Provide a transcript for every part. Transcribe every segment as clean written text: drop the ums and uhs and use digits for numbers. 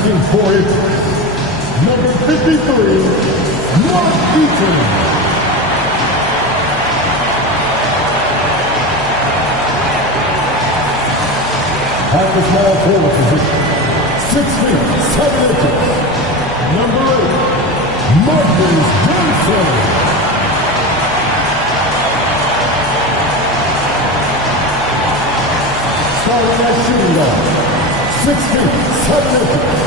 shooting for it, number 53, Mark Eaton. At the small forward position, 6 feet 7 inches, number 8, Marcus Johnson. Starting at shooting guard, 6 feet 7 inches,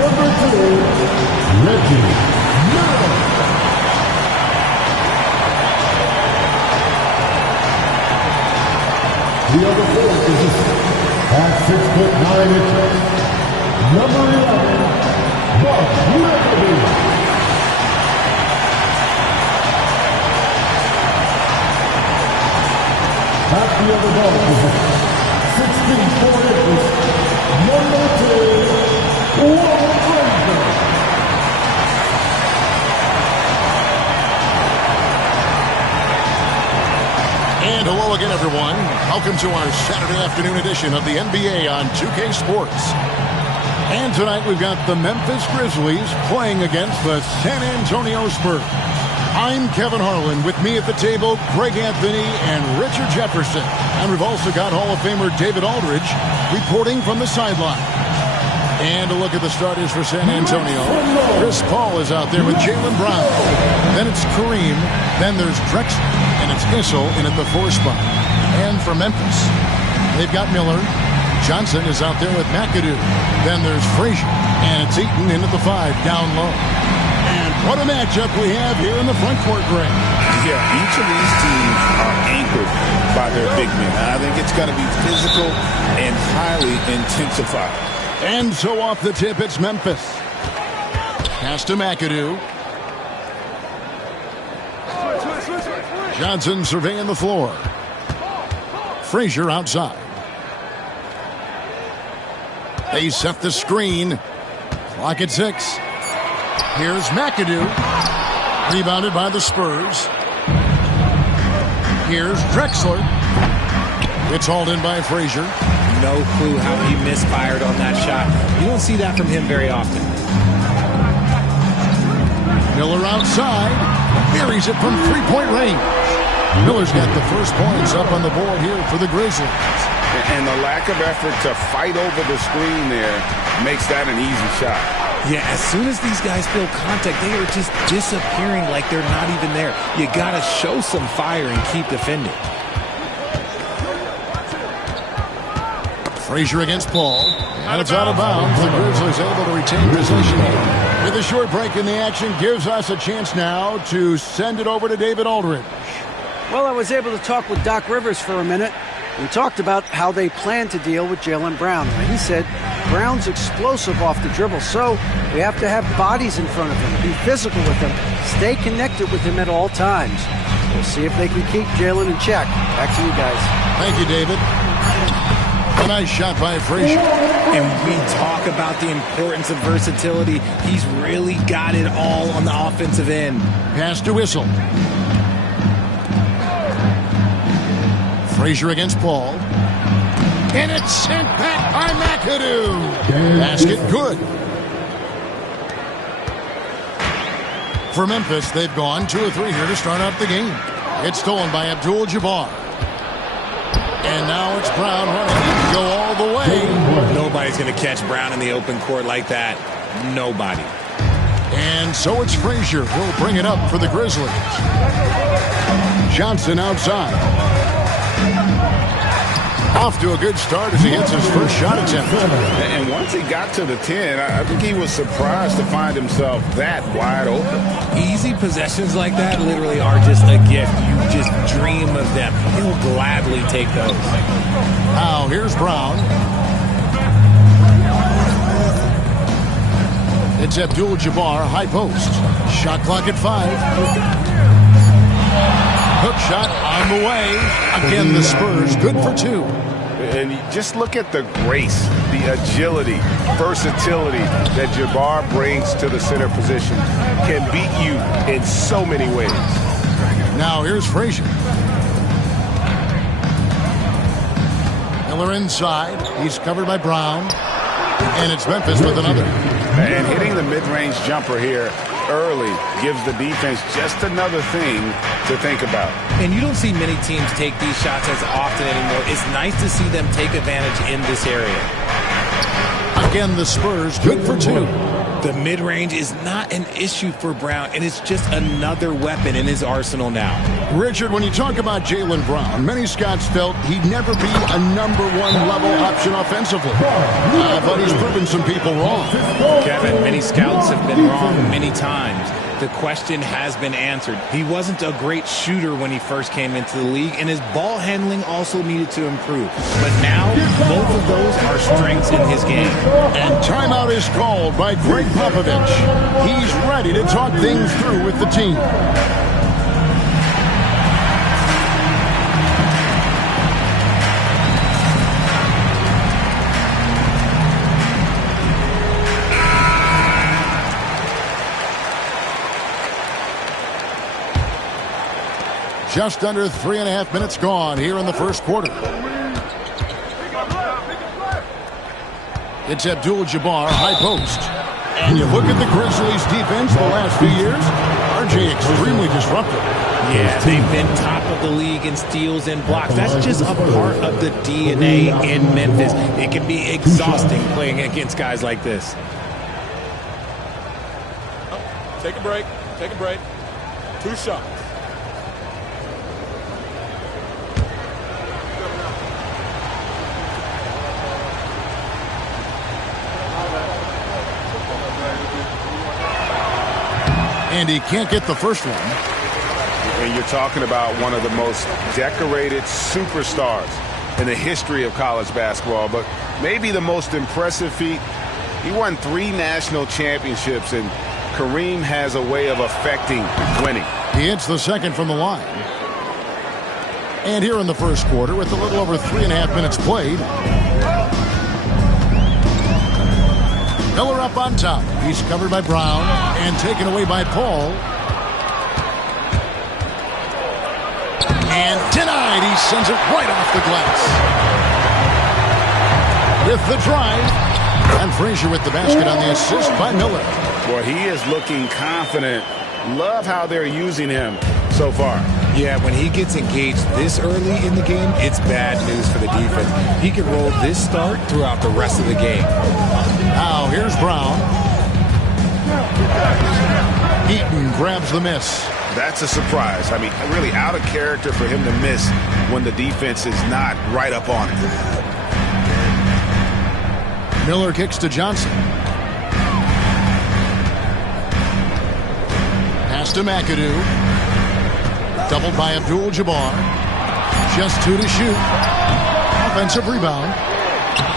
number 2, Reggie Miller. The other forward position, at 6 foot 9 inches, number 11, W20. At the other guard position, 6 feet 4 inches, number 2, Walt Frazier. And hello again, everyone. Welcome to our Saturday afternoon edition of the NBA on 2K Sports. And tonight we've got the Memphis Grizzlies playing against the San Antonio Spurs. I'm Kevin Harlan. With me at the table, Greg Anthony and Richard Jefferson. And we've also got Hall of Famer David Aldridge reporting from the sideline. And a look at the starters for San Antonio. Chris Paul is out there with Jaylen Brown. Then it's Kareem. Then there's Drexler. And it's Issel in at the 4 spot. And for Memphis, they've got Miller. Johnson is out there with McAdoo. Then there's Frazier. And it's Eaton in at the 5 down low. And what a matchup we have here in the front court, Greg. Yeah, each of these teams are anchored by their big men. I think it's going to be physical and highly intensified. And so off the tip, it's Memphis. Pass to McAdoo. Johnson surveying the floor. Frazier outside. They set the screen. Clock at 6. Here's McAdoo. Rebounded by the Spurs. Here's Drexler. It's hauled in by Frazier. No clue how he misfired on that shot. You don't see that from him very often. Miller outside. Buries it from 3-point range. Miller's got the first points up on the board here for the Grizzlies. And the lack of effort to fight over the screen there makes that an easy shot. Yeah, as soon as these guys feel contact, they are just disappearing like they're not even there. You got to show some fire and keep defending. Frazier against Paul. And it's out of bounds. The Grizzlies able to retain possession. With a short break in the action, gives us a chance now to send it over to David Aldridge. Well, I was able to talk with Doc Rivers for a minute. We talked about how they plan to deal with Jaylen Brown. He said Brown's explosive off the dribble, so we have to have bodies in front of him, be physical with him, stay connected with him at all times. We'll see if they can keep Jaylen in check. Back to you guys. Thank you, David. A nice shot by Frazier. And we talk about the importance of versatility. He's really got it all on the offensive end. Pass to Issel. Frazier against Paul. And it's sent back by McAdoo. Basket good. For Memphis, they've gone 2 or 3 here to start out the game. It's stolen by Abdul-Jabbar. And now it's Brown running. He can go all the way. Nobody's going to catch Brown in the open court like that. Nobody. And so it's Frazier who'll bring it up for the Grizzlies. Johnson outside. Off to a good start as he hits his first shot attempt. And once he got to the 10, I think he was surprised to find himself that wide open. Easy possessions like that literally are just a gift. You just dream of them. He'll gladly take those. Now here's Brown. It's Abdul-Jabbar, high post. Shot clock at 5. Hook shot on the way. Again, the Spurs good for 2. And you just look at the grace, the agility, versatility that Jabbar brings to the center position. Can beat you in so many ways. Now here's Frazier. Miller inside. He's covered by Brown. And it's Memphis with another. And hitting the mid-range jumper here early gives the defense just another thing to think about. And you don't see many teams take these shots as often anymore. It's nice to see them take advantage in this area. Again, the Spurs good for two. The mid-range is not an issue for Brown, and it's just another weapon in his arsenal now. Richard, when you talk about Jaylen Brown, many scouts felt he'd never be a #1 level option offensively. But he's proven some people wrong. Kevin, many scouts have been wrong many times. The question has been answered. He wasn't a great shooter when he first came into the league, and his ball handling also needed to improve. But now, both of those are strengths in his game. And timeout is called by Greg Popovich. He's ready to talk things through with the team. Just under 3.5 minutes gone here in the first quarter. It's Abdul-Jabbar, high post. And you look at the Grizzlies' defense the last few years, RJ extremely disruptive. Yeah, they've been top of the league in steals and blocks. That's just a part of the DNA in Memphis. It can be exhausting playing against guys like this. Take a break. Take a break. 2 shots. And he can't get the first one. And you're talking about one of the most decorated superstars in the history of college basketball, but maybe the most impressive feat. He won 3 national championships, and Kareem has a way of affecting winning. He hits the second from the line. And here in the first quarter, with a little over 3.5 minutes played, Miller up on top. He's covered by Brown and taken away by Paul. And denied. He sends it right off the glass. With the drive. And Frazier with the basket on the assist by Miller. Boy, he is looking confident. Love how they're using him so far. Yeah, when he gets engaged this early in the game, it's bad news for the defense. He can roll this start throughout the rest of the game. Now, here's Brown. Eaton grabs the miss. That's a surprise. I mean, really out of character for him to miss when the defense is not right up on it. Miller kicks to Johnson. Pass to McAdoo. Doubled by Abdul-Jabbar. Just 2 to shoot. Offensive rebound.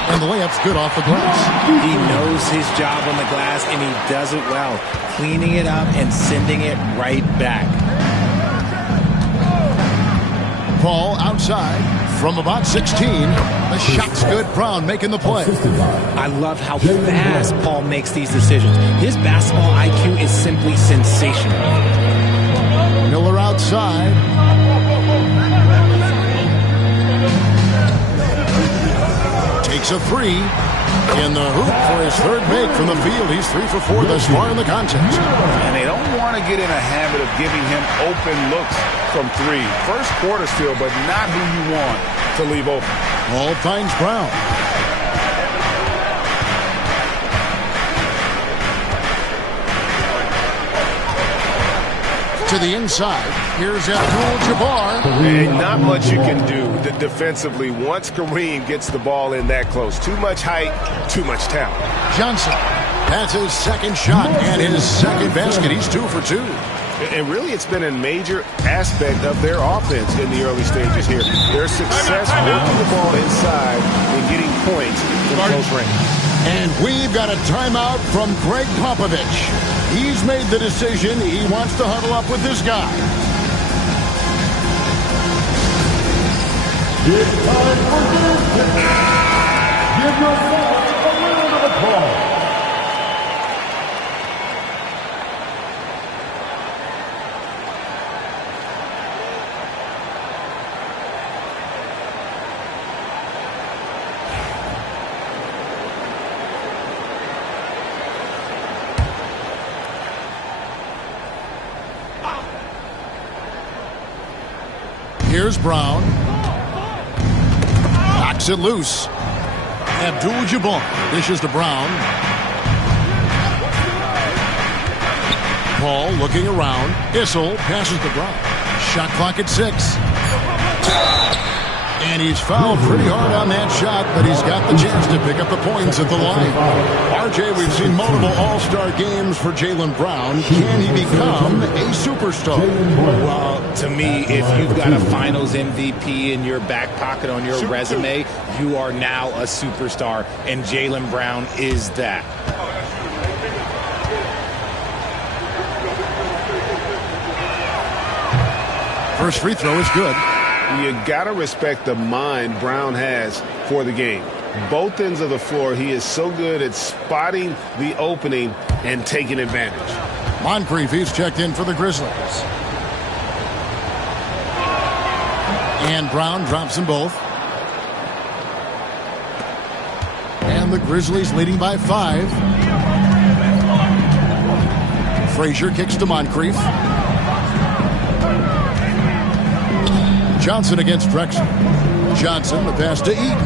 And the layup's good off the glass. He knows his job on the glass, and he does it well. Cleaning it up and sending it right back. Paul outside from about 16. The shot's good. Brown making the play. I love how fast Paul makes these decisions. His basketball IQ is simply sensational. Miller outside. Takes a 3 in the hoop for his third make from the field. He's 3 for 4 thus far in the contest. And they don't want to get in a habit of giving him open looks from 3. First quarter still, but not who you want to leave open. Ball finds Brown. To the inside. Here's Abdul-Jabbar. And not much you can do defensively once Kareem gets the ball in that close. Too much height, too much talent. Johnson. That's his second shot and his second basket. He's 2 for 2. And really, it's been a major aspect of their offense in the early stages here. Their success working the ball inside and getting points from close range. And we've got a timeout from Greg Popovich. He's made the decision. He wants to huddle up with this guy. It's time for this. Give yourself a round of applause. Here's Brown. Knocks it loose. Abdul-Jabbar dishes to Brown. Paul looking around. Issel passes to Brown. Shot clock at 6. And he's fouled pretty hard on that shot, but he's got the chance to pick up the points at the line. RJ, we've seen multiple all-star games for Jaylen Brown. Can he become a superstar? Well, to me, if you've got a finals MVP in your back pocket on your resume, you are now a superstar, and Jaylen Brown is that. First free throw is good. You got to respect the mind Brown has for the game. Both ends of the floor, he is so good at spotting the opening and taking advantage. Moncrief, he's checked in for the Grizzlies. And Brown drops them both. And the Grizzlies leading by 5. Frazier kicks to Moncrief. Johnson against Drexel. Johnson, the pass to Eaton.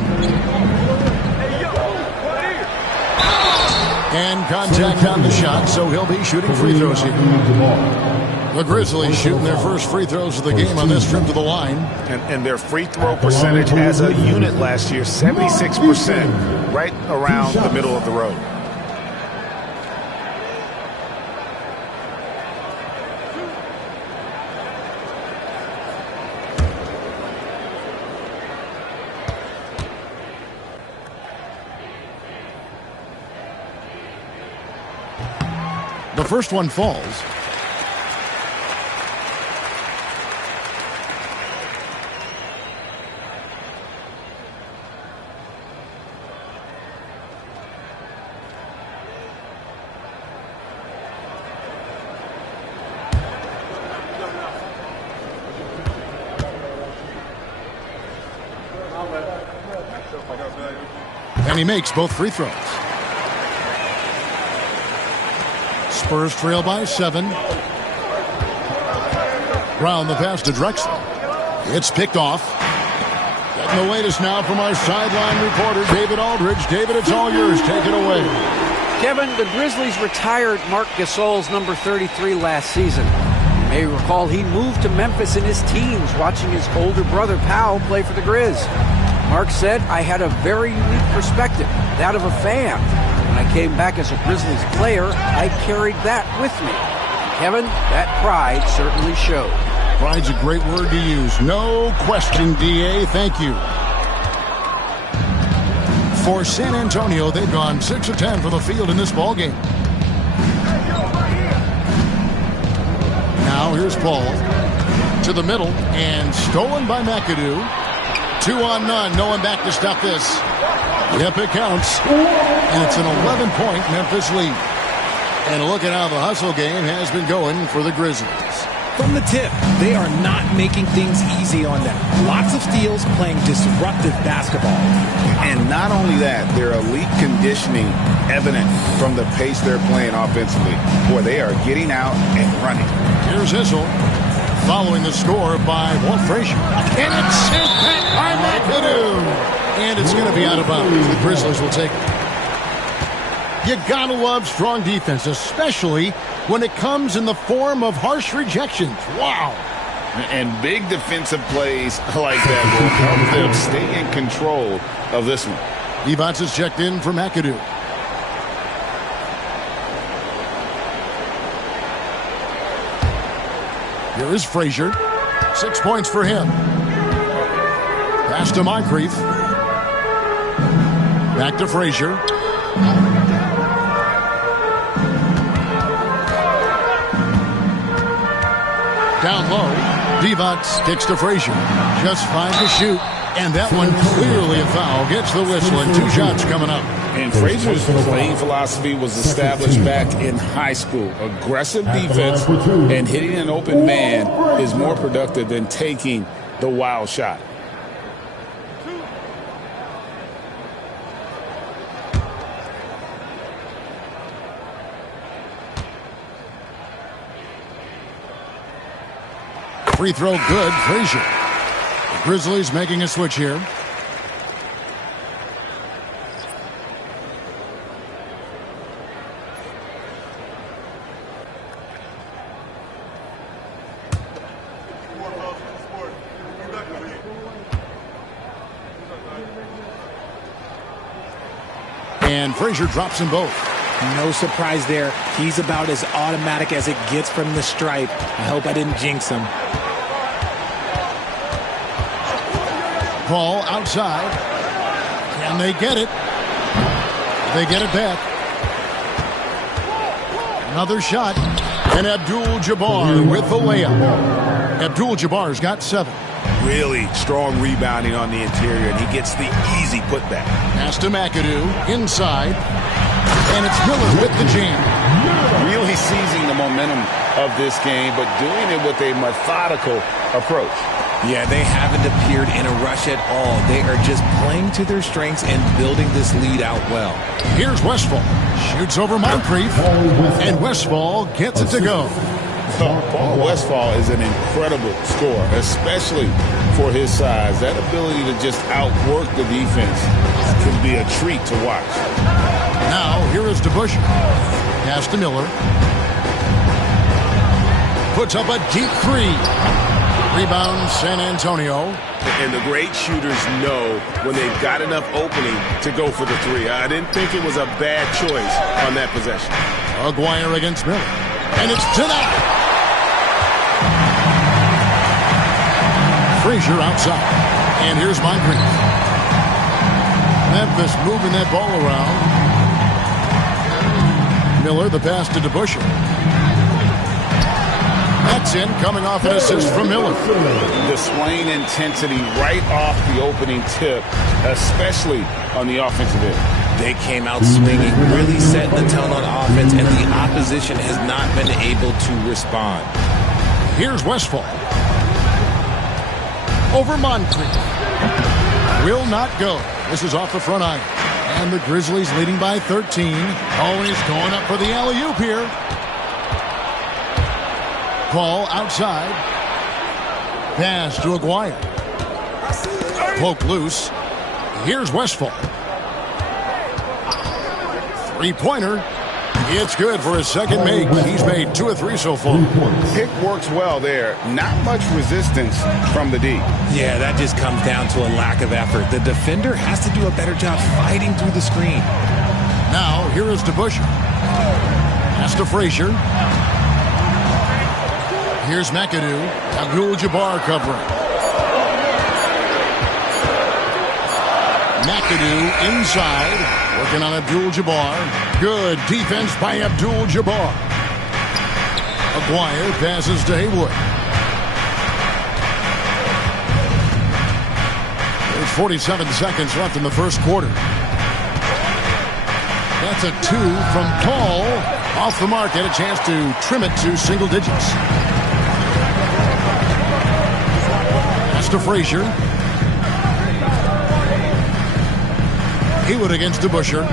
And contact on the shot, so he'll be shooting free throws here. The Grizzlies shooting their first free throws of the game on this trip to the line. And their free throw percentage as a unit last year, 76%, right around the middle of the road. The first one falls. And he makes both free throws. Spurs trail by 7. Brown the pass to Drexel. It's picked off. Getting the latest now from our sideline reporter, David Aldridge. David, it's all yours. Take it away. Kevin, the Grizzlies retired Marc Gasol's number 33 last season. You may recall he moved to Memphis in his teens, watching his older brother Powell play for the Grizz. Mark said, I had a very unique perspective, that of a fan. When I came back as a Grizzlies player, I carried that with me. Kevin, that pride certainly showed. Pride's a great word to use. No question, D.A. Thank you. For San Antonio, they've gone 6 of 10 for the field in this ballgame. Now here's Paul to the middle and stolen by McAdoo. 2 on none. No one back to stop this. Yep, it counts. And it's an 11-point Memphis lead. And look at how the hustle game has been going for the Grizzlies. From the tip, they are not making things easy on them. Lots of steals, playing disruptive basketball. And not only that, their elite conditioning evident from the pace they're playing offensively. Boy, they are getting out and running. Here's Issel following the score by Walt Frazier. And it's sent back by McAdoo. And it's going to be out of bounds. The Grizzlies will take it. You gotta love strong defense, especially when it comes in the form of harsh rejections. Wow. And big defensive plays like that will help them stay in control of this one. Evans is checked in for McAdoo. Here is Frazier. 6 points for him. Pass to Moncrief. Back to Frazier. Down low, Divac kicks to Frazier. Just 5 to shoot, and that one clearly a foul. Gets the whistle, and 2 shots coming up. And Frazier's playing philosophy was established back in high school. Aggressive defense and hitting an open man is more productive than taking the wild shot. Free throw good, Frazier. Grizzlies making a switch here. And Frazier drops them both. No surprise there. He's about as automatic as it gets from the stripe. I hope I didn't jinx him. Ball outside. Can they get it? They get it back. Another shot. And Abdul-Jabbar with the layup. Abdul-Jabbar's got 7. Really strong rebounding on the interior, and he gets the easy putback. Pass to McAdoo, inside. And it's Miller with the jam. Really seizing the momentum of this game, but doing it with a methodical approach. Yeah, they haven't appeared in a rush at all. They are just playing to their strengths and building this lead out well. Here's Westphal. Shoots over Moncrief. And Westphal gets it to go. Paul Westphal is an incredible scorer, especially for his size. That ability to just outwork the defense can be a treat to watch. Now, here is DeBusschere. Pass to Miller. Puts up a deep 3. Rebound, San Antonio. And the great shooters know when they've got enough opening to go for the 3. I didn't think it was a bad choice on that possession. Aguirre against Miller. And it's to that. Frazier outside. And here's Moncrief. Memphis moving that ball around. Miller, the pass to DeBusschere. That's in, coming off an assist from Miller. Displaying intensity right off the opening tip, especially on the offensive end. They came out swinging, really setting the tone on offense, and the opposition has not been able to respond. Here's Westphal. Over Moncrief. Will not go. This is off the front iron. And the Grizzlies leading by 13. Always going up for the alley-oop here. Ball outside. Pass to Aguirre. Poke loose. Here's Westphal. Three-pointer. It's good for his second make. He's made 2 of 3 so far. Pick works well there. Not much resistance from the D. Yeah, that just comes down to a lack of effort. The defender has to do a better job fighting through the screen. Now, here is DeBusschere. Pass to Frazier. Here's McAdoo. Abdul-Jabbar covering. McAdoo inside. Working on Abdul-Jabbar. Good defense by Abdul-Jabbar. Aguirre passes to Haywood. There's 47 seconds left in the first quarter. That's a 2 from Paul. Off the mark, had a chance to trim it to single digits. Pass to Frazier. Haywood against DeBusschere.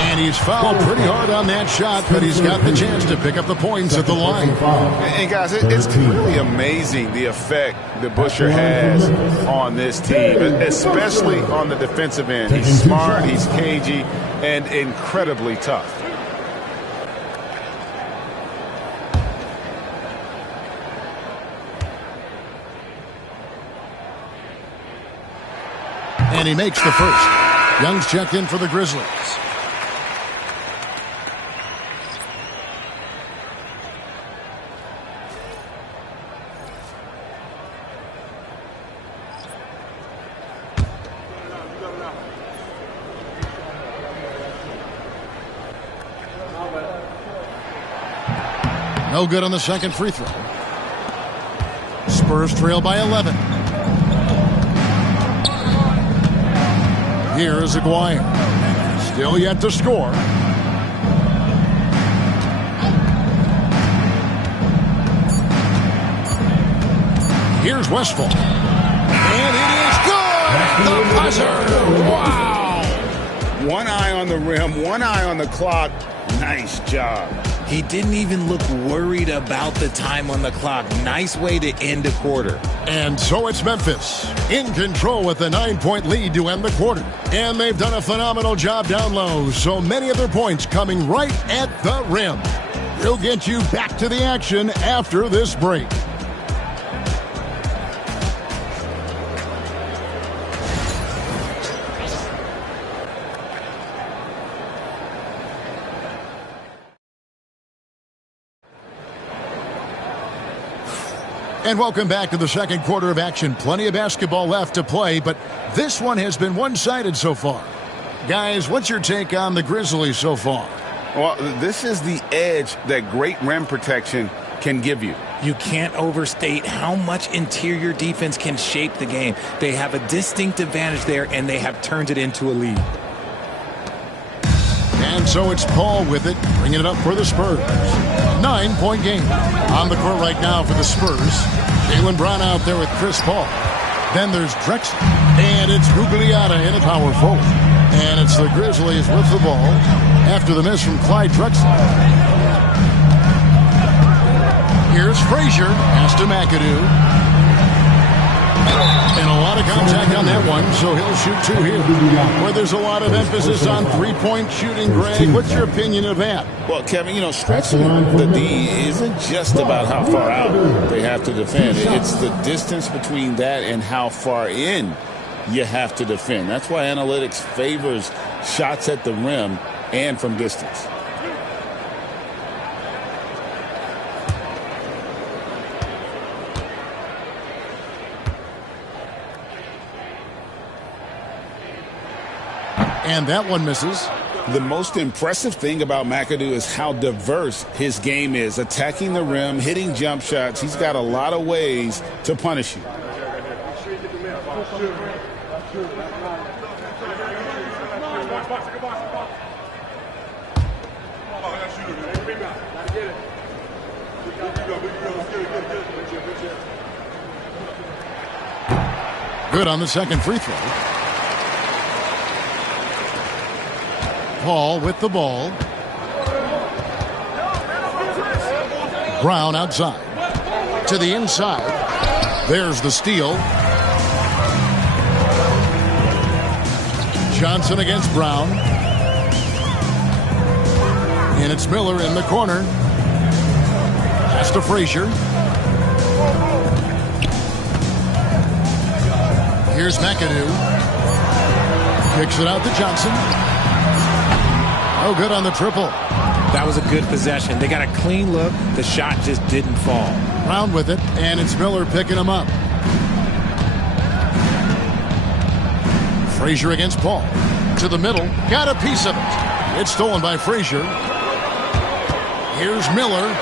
And he's fouled pretty hard on that shot, but he's got the chance to pick up the points at the line. And guys, it's really amazing the effect DeBusschere has on this team, especially on the defensive end. He's smart, he's cagey, and incredibly tough. And he makes the first. Young's checked in for the Grizzlies. No good on the second free throw. Spurs trail by 11. Here is Aguirre. Still yet to score. Here's Westphal. And it is good at the buzzer. Wow. One eye on the rim, one eye on the clock. Nice job. He didn't even look worried about the time on the clock. Nice way to end a quarter. And so it's Memphis in control with a 9-point lead to end the quarter. And they've done a phenomenal job down low. So many of their points coming right at the rim. We'll get you back to the action after this break. And welcome back to the second quarter of action. Plenty of basketball left to play, but this one has been one-sided so far. Guys, what's your take on the Grizzlies so far? Well, this is the edge that great rim protection can give you. You can't overstate how much interior defense can shape the game. They have a distinct advantage there, and they have turned it into a lead. And so it's Paul with it, bringing it up for the Spurs. 9-point game. On the court right now for the Spurs. Jaylen Brown out there with Chris Paul. Then there's Drexler. And it's Gugliotta in a power forward. And it's the Grizzlies with the ball after the miss from Clyde Drexler. Here's Frazier. Pass to McAdoo. And a lot of contact on that one, so he'll shoot two here. Where there's a lot of emphasis on three-point shooting, Greg. What's your opinion of that? Well, Kevin, stretching the D isn't just about how far out they have to defend. It's the distance between that and how far in you have to defend. That's why analytics favors shots at the rim and from distance. And that one misses. The most impressive thing about McAdoo is how diverse his game is. Attacking the rim, hitting jump shots. He's got a lot of ways to punish you. Good on the second free throw. Paul with the ball. Brown outside. To the inside. There's the steal. Johnson against Brown. And it's Miller in the corner. Pass to Frazier. Here's McAdoo. Kicks it out to Johnson. Oh, good on the triple. That was a good possession. They got a clean look. The shot just didn't fall. Brown with it, and it's Miller picking him up. Frazier against Paul. To the middle. Got a piece of it. It's stolen by Frazier. Here's Miller.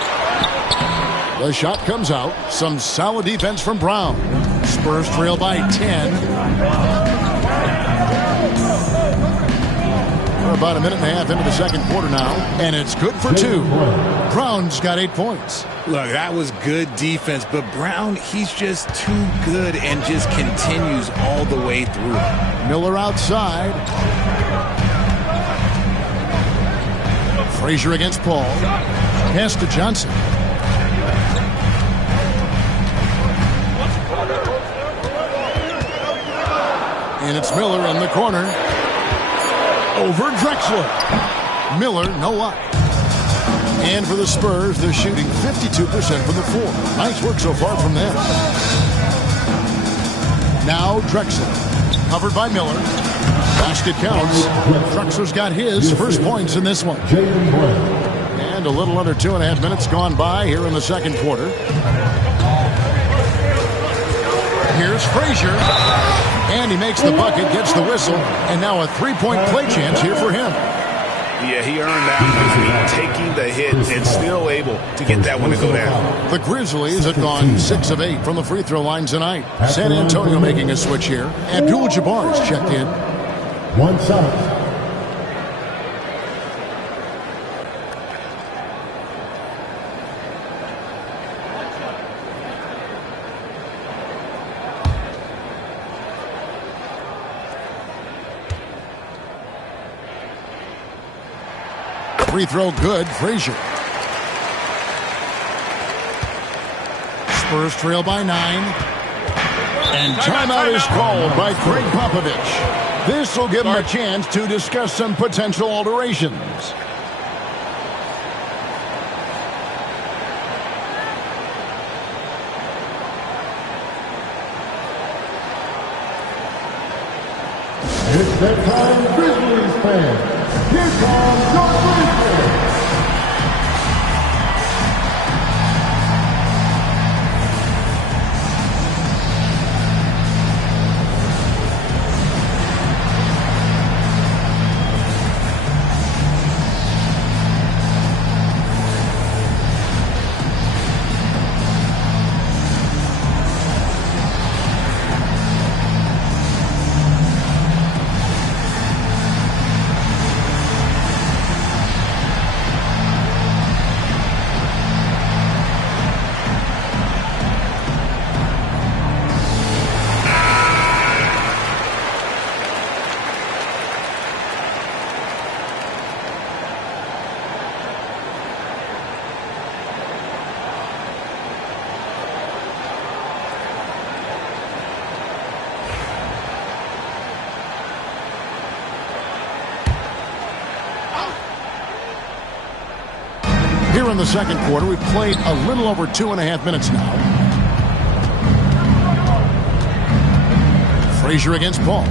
The shot comes out. Some solid defense from Brown. Spurs trail by 10. We're about a minute and a half into the second quarter now, and it's good for two. Brown's got 8 points. Look, that was good defense, but Brown, he's just too good and just continues all the way through. Miller outside. Frazier against Paul. Pass to Johnson. And it's Miller in the corner. Over Drexler. Miller, no luck. And for the Spurs, they're shooting 52% from the floor. Nice work so far from them. Now Drexler. Covered by Miller. Basket counts. Drexler's got his first points in this one. And a little under 2.5 minutes gone by here in the second quarter. Here's Frazier. And he makes the bucket, gets the whistle, and now a three-point play chance here for him. Yeah, he earned that one, taking the hit and still able to get that one to go down. The Grizzlies have gone 6 of 8 from the free throw line tonight. San Antonio making a switch here. Abdul-Jabbar's checked in. One side. free throw good. Frazier. Spurs trail by 9. And timeout is called by Greg Popovich. This will give him a chance to discuss some potential alterations. It's that time, Grizzlies fans. Here comes your Grizzlies. Here in the second quarter, we've played a little over 2.5 minutes now. Frazier against Paul.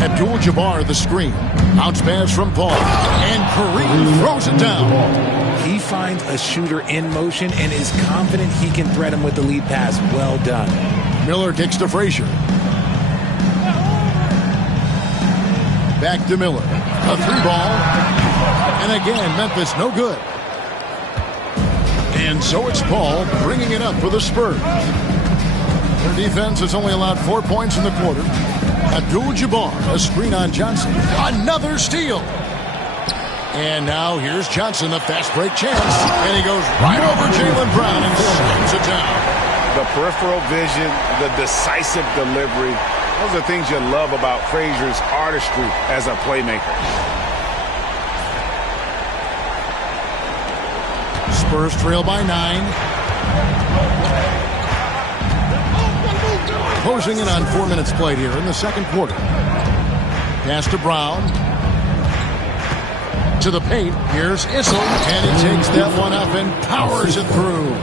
Abdul-Jabbar the screen. Bounce pass from Paul. And Kareem throws it down. He finds a shooter in motion and is confident he can thread him with the lead pass. Well done. Miller kicks to Frazier. Back to Miller. A 3-ball. And again, Memphis no good. And so it's Paul bringing it up for the Spurs. Their defense has only allowed 4 points in the quarter. Abdul-Jabbar, a screen on Johnson. Another steal. And now here's Johnson, a fast break chance. And he goes right over Jaylen Brown and slams it down. The peripheral vision, the decisive delivery. Those are things you love about Frazier's artistry as a playmaker. Spurs trail by 9. Closing in on 4 minutes played here in the second quarter. Pass to Brown. To the paint. Here's Issel. And he takes that one up and powers it through.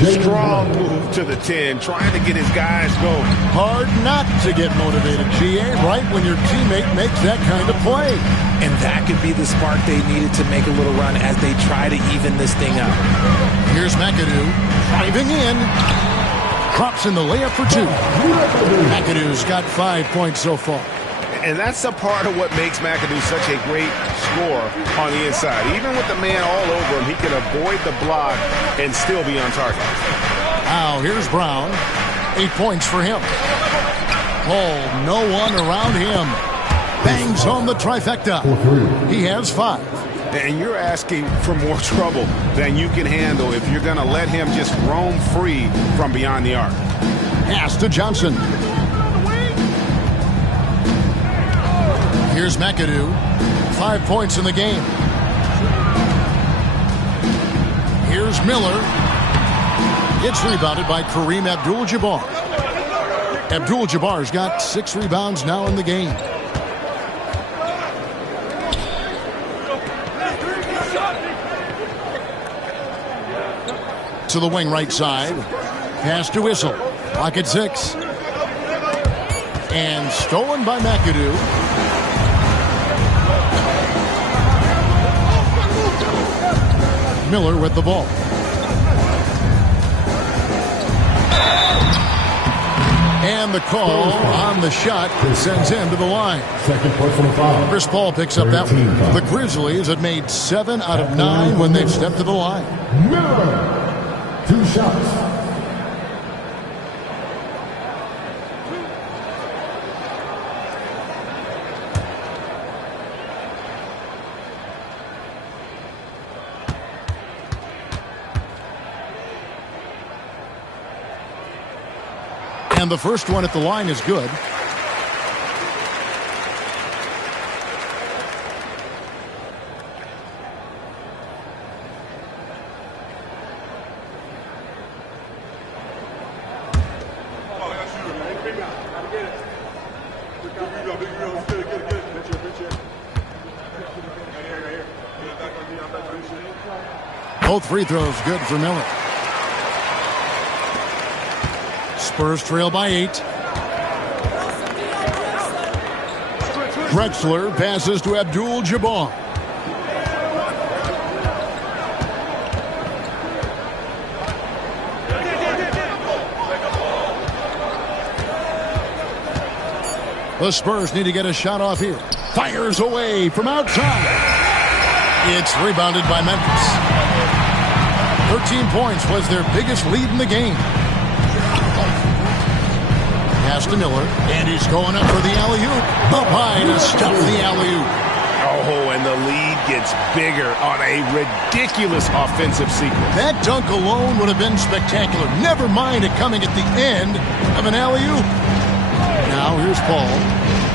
Strong move to the 10, trying to get his guys going. Hard not to get motivated, GA, right when your teammate makes that kind of play. And that could be the spark they needed to make a little run as they try to even this thing up. Here's McAdoo driving in. Drops in the layup for 2. McAdoo's got 5 points so far. And that's a part of what makes McAdoo such a great scorer on the inside. Even with the man all over him, he can avoid the block and still be on target. Now here's Brown. 8 points for him. Paul, no one around him. Bangs home the trifecta. He has 5. And you're asking for more trouble than you can handle if you're going to let him just roam free from beyond the arc. Pass to Johnson. Here's McAdoo. 5 points in the game. Here's Miller. It's rebounded by Kareem Abdul-Jabbar. Abdul-Jabbar's got 6 rebounds now in the game. To the wing right side. Pass to Issel. Pocket 6. And stolen by McAdoo. Miller with the ball. And the call on the shot sends him to the line. Second personal foul. Chris Paul picks up that one. The Grizzlies have made 7 out of 9 when they've stepped to the line. Miller. 2 shots. And the first one at the line is good. Both free throws good for Miller. Spurs trail by 8. Drexler passes to Abdul-Jabbar. The Spurs need to get a shot off here. Fires away from outside. It's rebounded by Memphis. 13 points was their biggest lead in the game. Pass to Miller, and he's going up for the alley-oop. Up high to stop the alley-oop. Oh, and the lead gets bigger on a ridiculous offensive sequence. That dunk alone would have been spectacular. Never mind it coming at the end of an alley-oop. Now here's Paul.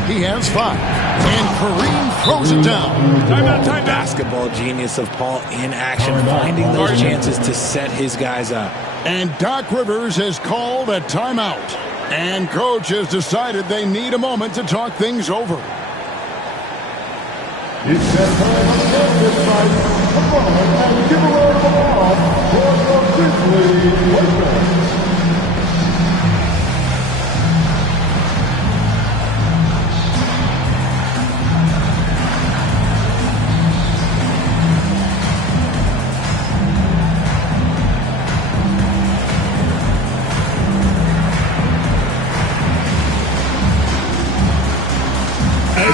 He has 5. And Kareem throws it down. Timeout. Basketball genius of Paul in action, finding those chances to set his guys up. And Doc Rivers has called a timeout. And coach has decided they need a moment to talk things over. It's that time of the this fight. Come on and give a round of applause for the Grizzly Lakers.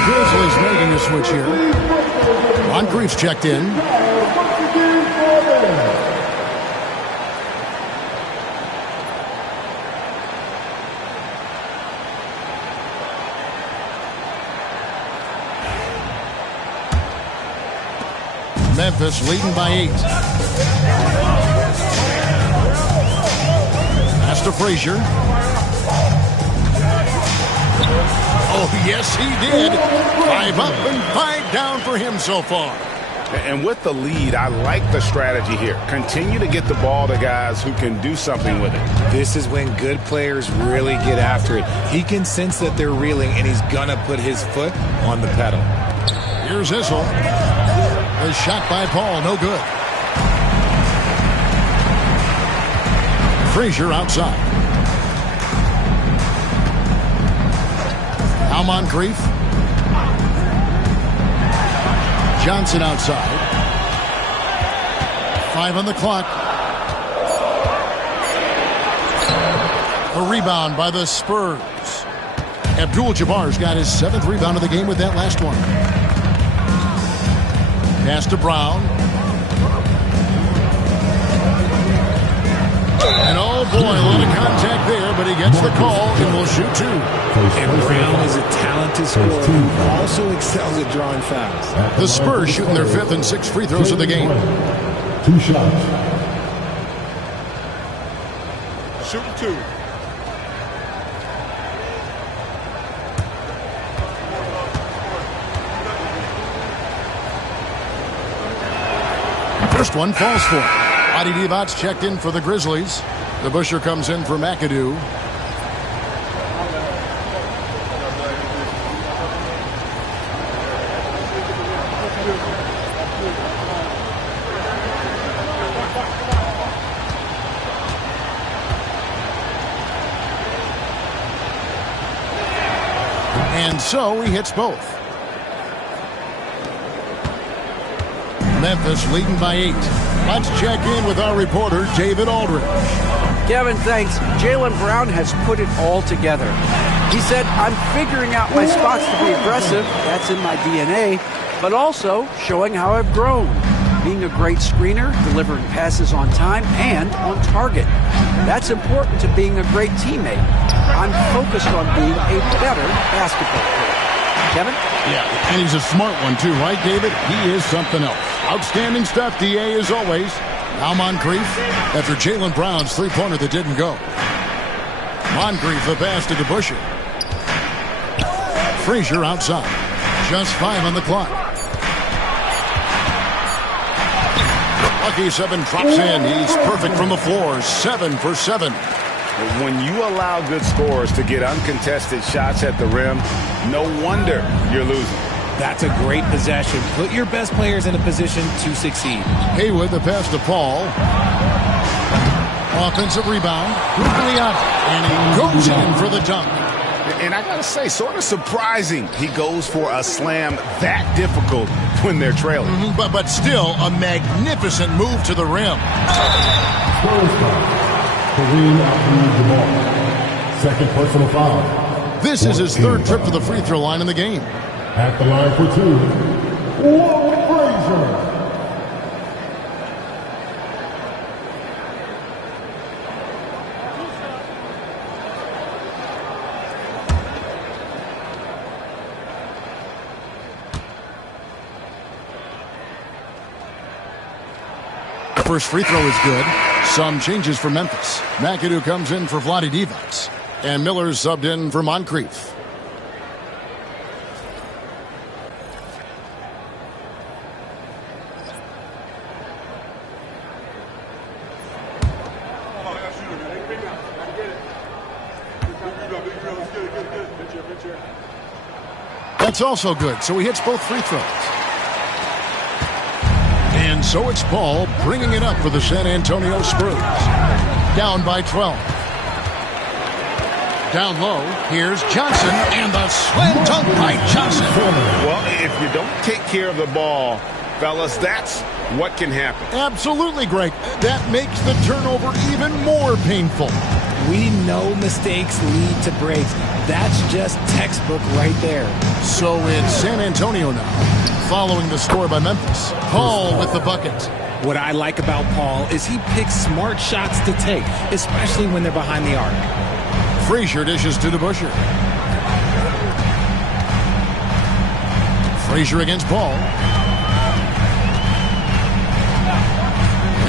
Grizzlies making a switch here. Moncrief's checked in. Memphis leading by 8. Pass to Frazier. Oh, yes, he did. 5 up and 5 down for him so far. And with the lead, I like the strategy here. Continue to get the ball to guys who can do something with it. This is when good players really get after it. He can sense that they're reeling, and he's going to put his foot on the pedal. Here's Issel. The shot by Paul, no good. Frazier outside. Now Moncrief. Johnson outside. 5 on the clock. A rebound by the Spurs. Abdul-Jabbar's got his 7th rebound of the game with that last one. Pass to Brown. And oh boy, a lot of contact there, but he gets the call and will shoot 2. And Brown is a talented scorer who also excels at drawing fouls. The Spurs shooting their 5th and 6th free throws of the game. 2 shots. Shooting 2. First one falls for him. Adi Divot's checked in for the Grizzlies. The Busher comes in for McAdoo. And so he hits both. Memphis leading by 8. Let's check in with our reporter, David Aldridge. Kevin, thanks. Jaylen Brown has put it all together. He said, I'm figuring out my spots to be aggressive. That's in my DNA. But also showing how I've grown. Being a great screener, delivering passes on time and on target. That's important to being a great teammate. I'm focused on being a better basketball player. Kevin? Yeah, and he's a smart one too, right, David? He is something else. Outstanding stuff, DA, as always. Now Moncrief, after Jaylen Brown's three-pointer that didn't go. Moncrief, the pass to DeBusschere. Frazier outside. Just 5 on the clock. Lucky 7 drops in. He's perfect from the floor. 7 for 7. When you allow good scorers to get uncontested shots at the rim, no wonder you're losing. That's a great possession. Put your best players in a position to succeed. Haywood, the pass to Paul. Offensive rebound. Quickly up. And he goes in for the dunk. And I got to say, sort of surprising he goes for a slam that difficult when they're trailing. But still a magnificent move to the rim. Kareem Abdul-Jabbar. Second personal foul. This is his third trip to the free throw line in the game. At the line for two, Walt Frazier. First free throw is good. Some changes for Memphis. McAdoo comes in for Vlade Divac. And Miller's subbed in for Moncrief. That's also good, so he hits both free throws. And so it's Paul bringing it up for the San Antonio Spurs. Down by 12. Down low, here's Johnson, and the slam dunk by Johnson. Well, if you don't take care of the ball, fellas, that's what can happen. Absolutely, Greg. That makes the turnover even more painful. We know mistakes lead to breaks. That's just textbook right there. So it's San Antonio now, following the score by Memphis. Paul with the bucket. What I like about Paul is he picks smart shots to take, especially when they're behind the arc. Frazier dishes to DeBusschere. Frazier against Paul.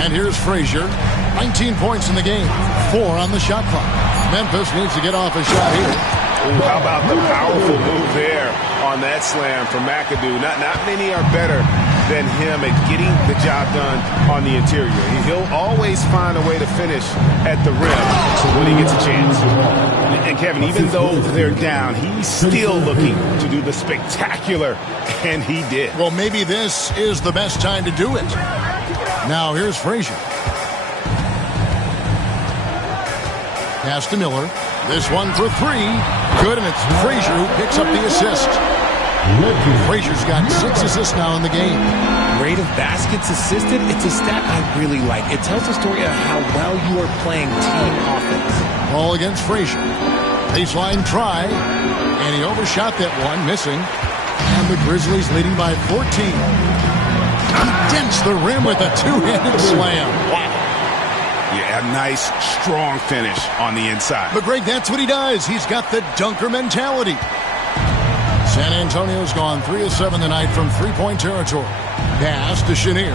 And here's Frazier. 19 points in the game. 4 on the shot clock. Memphis needs to get off a shot here. Ooh, how about the powerful move there on that slam from McAdoo? Not many are better than him at getting the job done on the interior. He'll always find a way to finish at the rim when he gets a chance. And Kevin, even though they're down, he's still looking to do the spectacular, and he did. Well, maybe this is the best time to do it. Now here's Frazier. Pass to Miller. This one for 3. Good, and it's Frazier who picks up the assist. Frazier's got 6 assists now in the game. Rate of baskets assisted, it's a stat I really like. It tells the story of how well you are playing team offense. Ball against Frazier. Baseline try, and he overshot that one, missing. And the Grizzlies leading by 14. He dents the rim with a two-handed slam. Wow. Yeah, a nice, strong finish on the inside. But Greg, that's what he does. He's got the dunker mentality. San Antonio's gone 3 of 7 tonight from three-point territory. Pass to Chenier.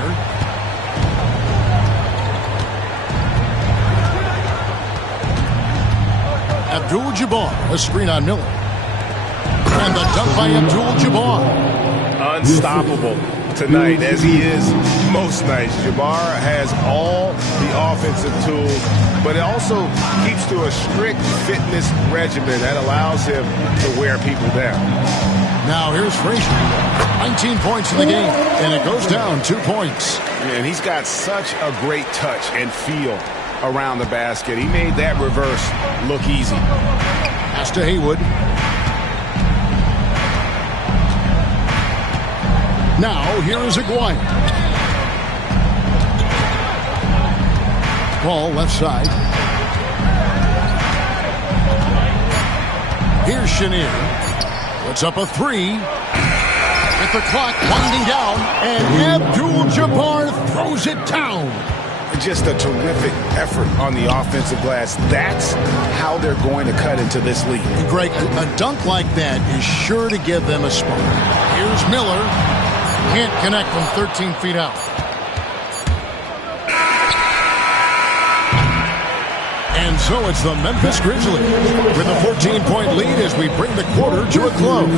Abdul-Jabbar, a screen on Miller. And the dunk by Abdul-Jabbar. Unstoppable tonight, as he is most nights. Jabbar has all the offensive tools, but it also keeps to a strict fitness regimen that allows him to wear people down. Now here's Frazier. 19 points in the game, and it goes down 2 points. And he's got such a great touch and feel around the basket. He made that reverse look easy. Pass to Haywood. Now, here is Aguirre. Ball left side. Here's Chenier. Puts up a 3. With the clock winding down, and Abdul-Jabbar throws it down. Just a terrific effort on the offensive glass. That's how they're going to cut into this league. Greg, a dunk like that is sure to give them a spark. Here's Miller. Can't connect from 13 feet out. And so it's the Memphis Grizzlies with a 14-point lead as we bring the quarter to a close.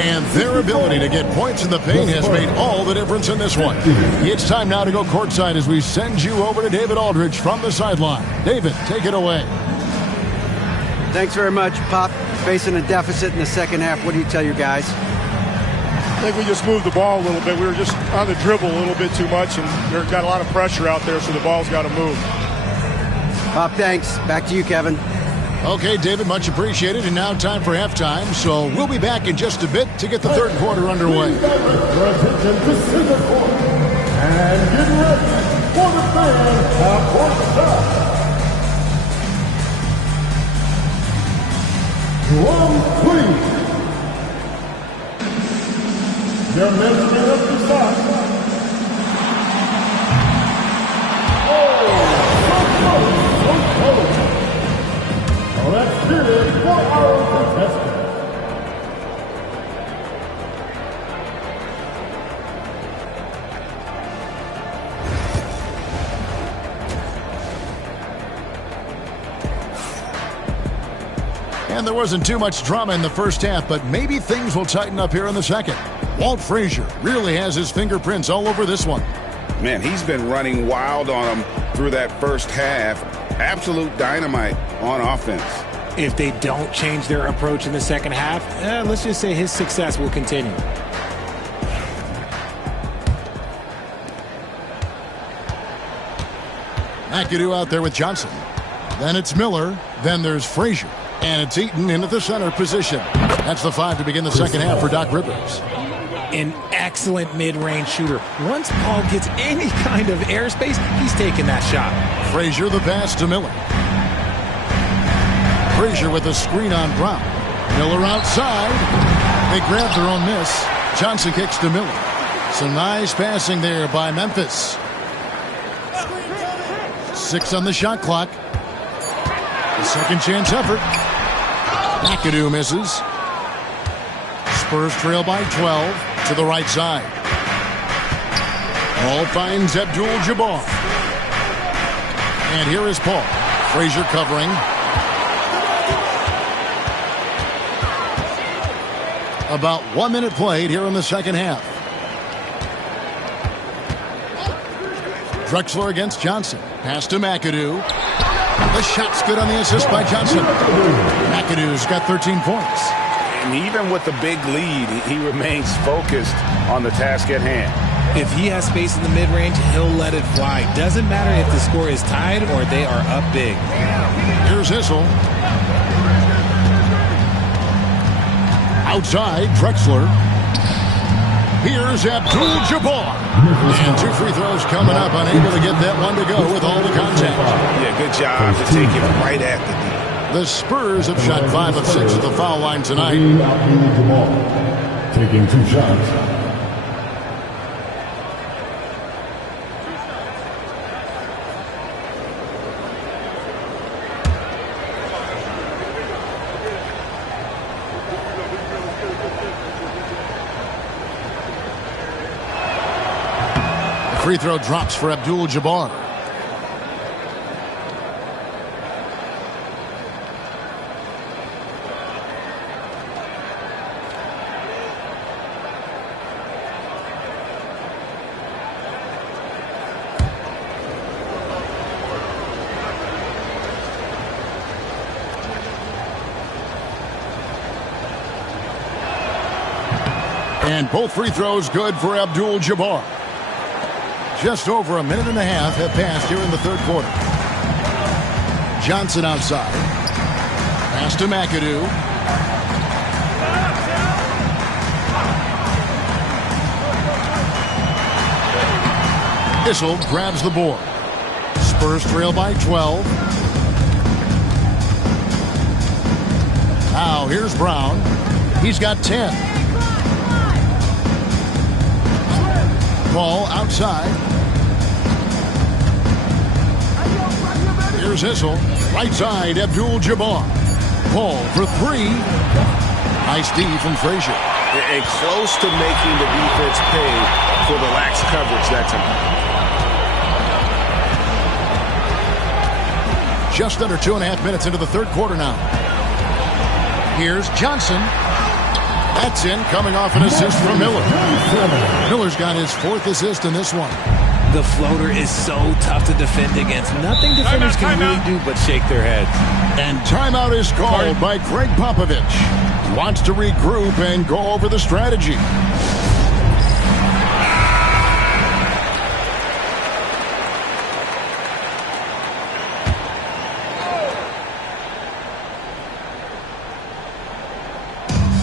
And their ability to get points in the paint has made all the difference in this one. It's time now to go courtside as we send you over to David Aldridge from the sideline. David, take it away. Thanks very much, Pop. Facing a deficit in the second half, what do you tell your guys? I think we just moved the ball a little bit. We were just on the dribble a little bit too much, and we've got a lot of pressure out there, so the ball's got to move. Pop, thanks. Back to you, Kevin. Okay, David, much appreciated. And now time for halftime. So we'll be back in just a bit to get the third quarter underway. And get ready for the fan half-court shot. Drum, please. Your measuring up the shot. So close. Well, that's good for our contestants. And there wasn't too much drama in the first half, but maybe things will tighten up here in the second. Walt Frazier really has his fingerprints all over this one. Man, he's been running wild on him through that first half. Absolute dynamite on offense. If they don't change their approach in the second half, let's just say his success will continue. McAdoo out there with Johnson. Then it's Miller. Then there's Frazier. And it's Eaton into the center position. That's the 5 to begin the second half for Doc Rivers. An excellent mid-range shooter. Once Paul gets any kind of airspace, he's taking that shot. Frazier the pass to Miller. Frazier with a screen on Brown. Miller outside. They grab their own miss. Johnson kicks to Miller. Some nice passing there by Memphis. 6 on the shot clock. A second chance effort. McAdoo misses. Spurs trail by 12 to the right side. Paul finds Abdul-Jabbar. And here is Paul. Frazier covering. About 1 minute played here in the second half. Drexler against Johnson. Pass to McAdoo. The shot's good on the assist by Johnson. McAdoo's got 13 points. And even with the big lead, he remains focused on the task at hand. If he has space in the mid-range, he'll let it fly. Doesn't matter if the score is tied or they are up big. Here's Hissel. Outside, Drexler. Here's Abdul-Jabbar. And 2 free throws coming up, unable to get that one to go with all the contact. Yeah, good job to take it right at the D. The Spurs have shot 5 of 6 at the foul line tonight. Abdul-Jabbar taking 2 shots. Free throw drops for Abdul-Jabbar. And both free throws good for Abdul-Jabbar. Just over a minute and a half have passed here in the third quarter. Johnson outside. Pass to McAdoo. Hissel grabs the board. Spurs trail by 12. Now here's Brown. He's got 10. Ball outside. Here's Hissel. Right side, Abdul-Jabbar. Paul for 3. Nice D from Frazier. And close to making the defense pay for the lax coverage that time. Just under 2.5 minutes into the third quarter now. Here's Johnson. That's in, coming off an assist from Miller. Miller's got his 4th assist in this one. The floater is so tough to defend against. Nothing defenders can really do but shake their heads. And timeout is called by Greg Popovich. Wants to regroup and go over the strategy.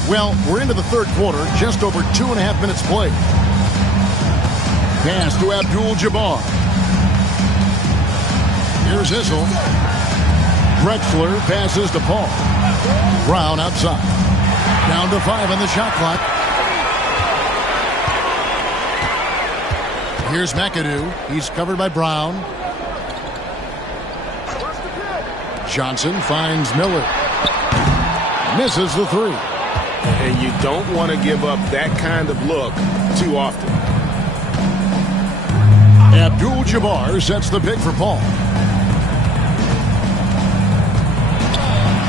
Well, we're into the third quarter, just over 2.5 minutes played. Pass to Abdul-Jabbar. Here's Issel. Drexler passes to Paul. Brown outside. Down to 5 on the shot clock. Here's McAdoo. He's covered by Brown. Johnson finds Miller. Misses the three. And you don't want to give up that kind of look too often. Abdul-Jabbar sets the pick for Paul.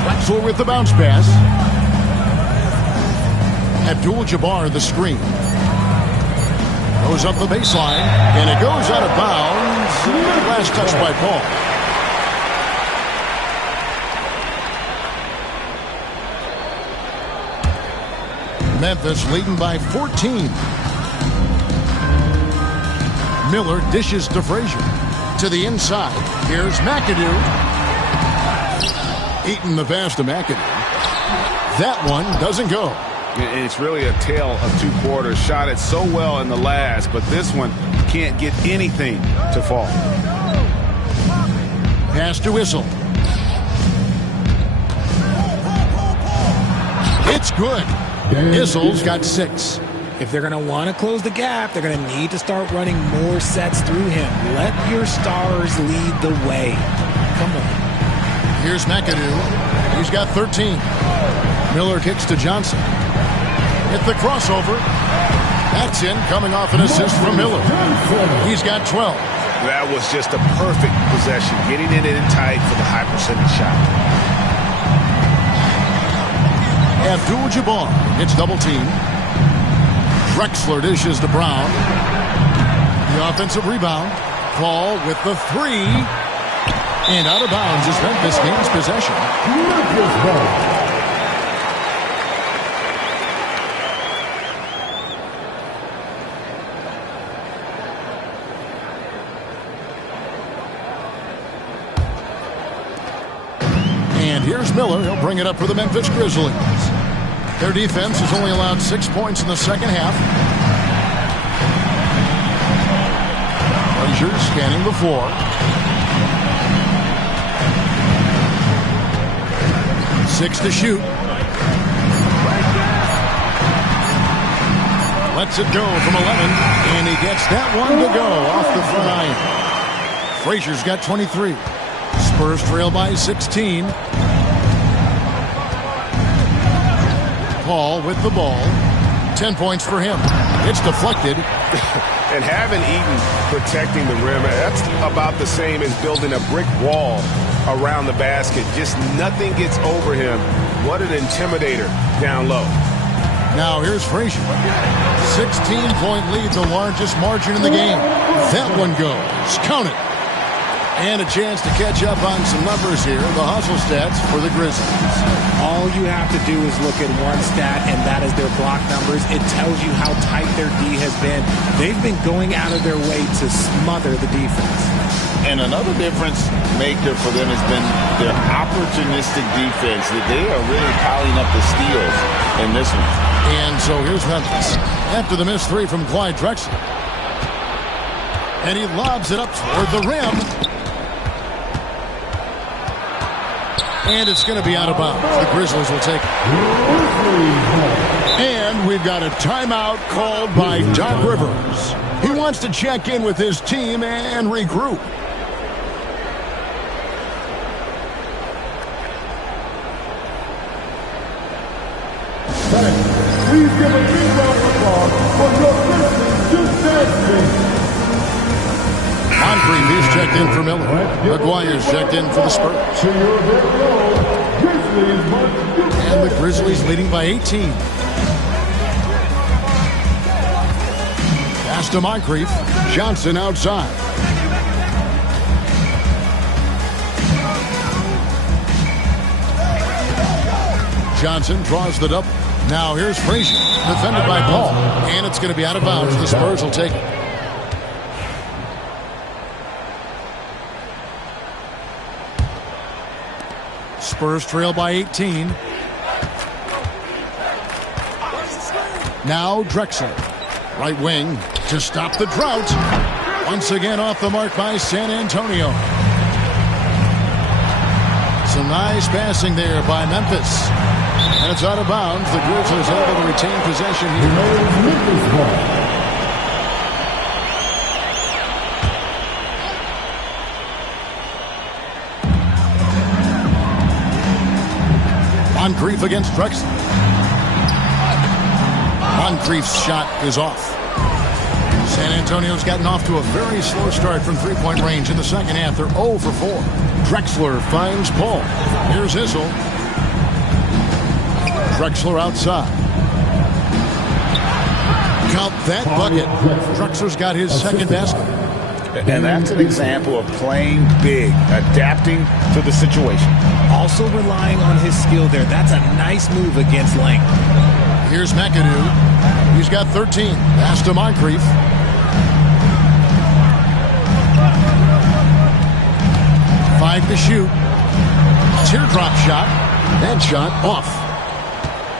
Drexler with the bounce pass. Abdul-Jabbar the screen. Goes up the baseline, and it goes out of bounds. Last touch by Paul. Memphis leading by 14. Miller dishes to Frazier. To the inside. Here's McAdoo. Eating the pass to McAdoo. That one doesn't go. And it's really a tale of two quarters. Shot it so well in the last, but this one can't get anything to fall. Pass to Issel. It's good. Issel's got 6. If they're going to want to close the gap, they're going to need to start running more sets through him. Let your stars lead the way. Come on. Here's McAdoo. He's got 13. Miller kicks to Johnson. Hit the crossover. That's in, coming off an assist from Miller. He's got 12. That was just a perfect possession, getting it in tight for the high percentage shot. Abdul-Jabbar gets double team. Drexler dishes to Brown. The offensive rebound. Paul with the 3. And out of bounds as Memphis gains possession. And here's Miller. He'll bring it up for the Memphis Grizzlies. Their defense has only allowed 6 points in the second half. Frazier scanning the floor. Six to shoot. Lets it go from 11, and he gets that one to go off the front iron. Frazier's got 23. Spurs trail by 16. Paul with the ball. 10 points for him. It's deflected. And having Eaton protecting the rim, that's about the same as building a brick wall around the basket. Just nothing gets over him. What an intimidator down low. Now here's Frazier. 16-point lead, the largest margin in the game. That one goes. Count it. And a chance to catch up on some numbers here. The hustle stats for the Grizzlies. All you have to do is look at one stat, and that is their block numbers. It tells you how tight their D has been. They've been going out of their way to smother the defense. And another difference maker for them has been their opportunistic defense. That they are really piling up the steals in this one. And so here's Memphis. After the missed 3 from Clyde Drexler. And he lobs it up toward the rim. And it's going to be out of bounds. The Grizzlies will take it. And we've got a timeout called by Doc Rivers. He wants to check in with his team and regroup. Please give a big round of applause for your Grizzlies Just Ten Boys. Moncrief is checked in for Miller. McGuire's checked in for the Spurs. And the Grizzlies leading by 18. Pass to Moncrief. Johnson outside. Johnson draws the double. Now here's Frazier, defended by Paul. And it's going to be out of bounds. The Spurs will take it. Spurs trail by 18. Now Drexler. Right wing to stop the drought. Once again off the mark by San Antonio. Some nice passing there by Memphis. And it's out of bounds. The Grizzlies able to retain possession here. Moncrief against Drexler. Moncrief's shot is off. San Antonio's gotten off to a very slow start from three-point range in the second half. They're 0 for 4. Drexler finds Paul. Here's Issel. Drexler outside. Count that bucket. Drexler's got his second basket. And that's an example of playing big, adapting to the situation. Also relying on his skill there. That's a nice move against length. Here's McAdoo. He's got 13. Pass to Moncrief. Five to shoot. Teardrop shot. That shot off.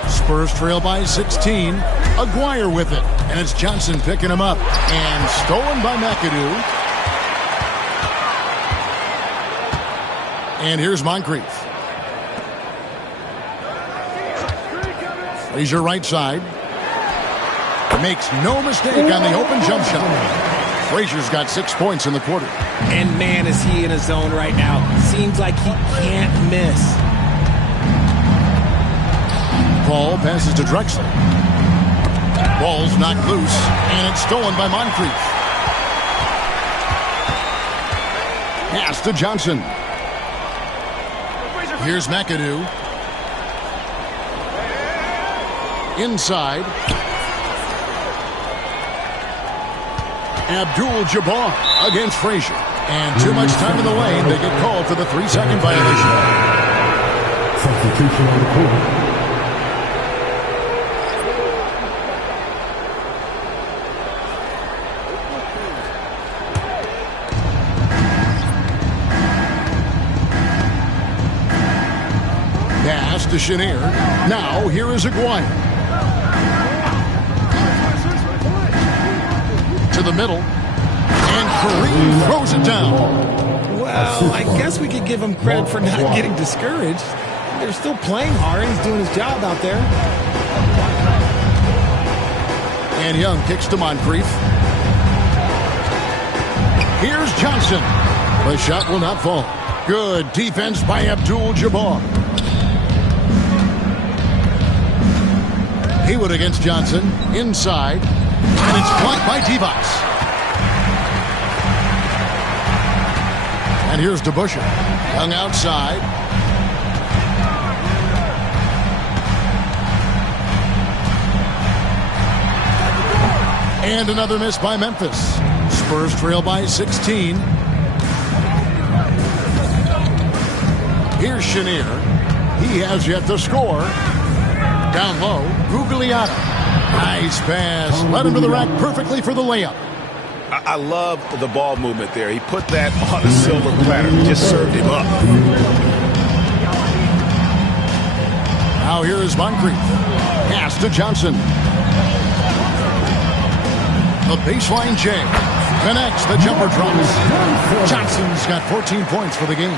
Spurs trail by 16. Aguirre with it. And it's Johnson picking him up. And stolen by McAdoo. And here's Moncrief. Frazier right side. Makes no mistake on the open jump shot. Frazier's got 6 points in the quarter. And man, is he in a zone right now. Seems like he can't miss. Paul passes to Drexler. Ball's knocked loose, and it's stolen by Moncrief. Pass to Johnson. Here's McAdoo. Inside. Abdul-Jabbar against Frazier. And too much time in the lane. They get called for the 3-second violation. Substitution on the court. Pass to Chenier. Now here is Aguirre. To the middle. And Kareem throws it down. Well, I guess we could give him credit for not getting discouraged. They're still playing hard. He's doing his job out there. And Young kicks to Moncrief. Here's Johnson. The shot will not fall. Good defense by Abdul-Jabbar. Haywood against Johnson. Inside. And it's blocked by Divac. And here's DeBusschere. Young outside. And another miss by Memphis. Spurs trail by 16. Here's Chenier. He has yet to score. Down low, Gugliotta. Nice pass. Led him to the rack perfectly for the layup. I love the ball movement there. He put that on a silver platter. Just served him up. Now here is Moncrief. Pass to Johnson. The baseline J. Connects, the jumper drops. Johnson's got 14 points for the game.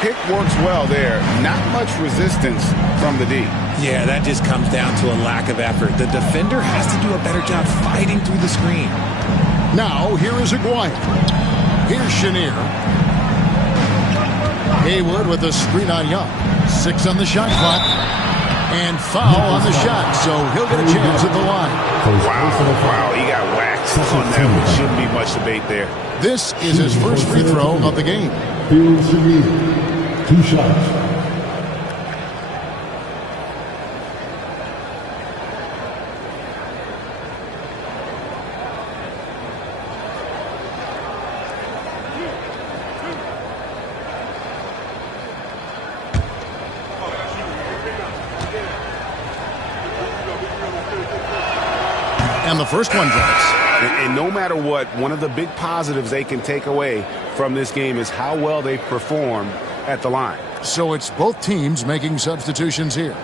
Pick works well there. Not much resistance from the D. Yeah, that just comes down to a lack of effort. The defender has to do a better job fighting through the screen. Now, here is Aguirre. Here's Chenier. Haywood with a screen on Young. 6 on the shot clock. And foul on the shot, so he'll get a chance at the line. Wow, he got whacked on that, which shouldn't be much debate there. This is his first free throw of the game. Field Chenier, 2 shots. the first one drops. And no matter what, one of the big positives they can take away from this game is how well they perform at the line. So it's both teams making substitutions here.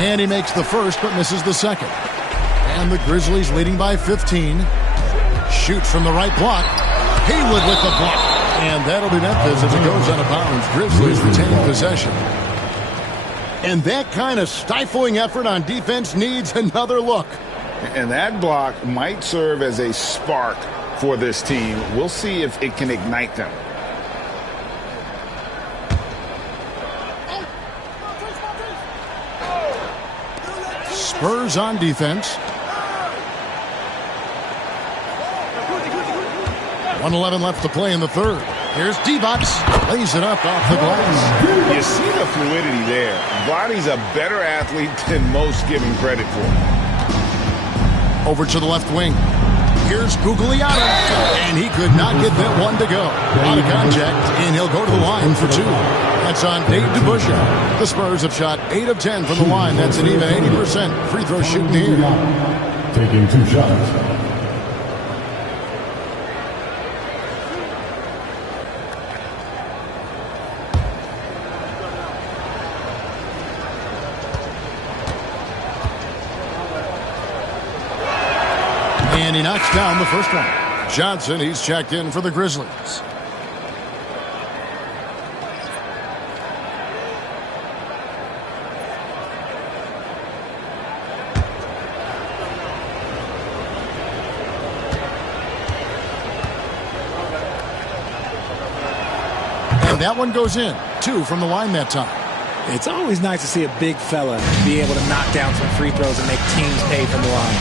And he makes the first but misses the second. And the Grizzlies leading by 15. Shoots from the right block. Haywood with the block. And that'll be Memphis as it goes out of bounds. Grizzlies retain possession. And that kind of stifling effort on defense needs another look. And that block might serve as a spark for this team. We'll see if it can ignite them. Spurs on defense. 1:11 left to play in the third. Here's Divac. Lays it up off the glass. You see the fluidity there. Vlade's a better athlete than most give him credit for. Over to the left wing. Here's Gugliotta. And he could not get that one to go. Out of contact, and he'll go to the line for two. That's on Dave DeBusschere. The Spurs have shot 8 of 10 from the line. That's an even 80% free throw shooting here. Taking 2 shots. And he knocks down the first one. Johnson, he's checked in for the Grizzlies. And that one goes in. 2 from the line that time. It's always nice to see a big fella be able to knock down some free throws and make teams pay from the line.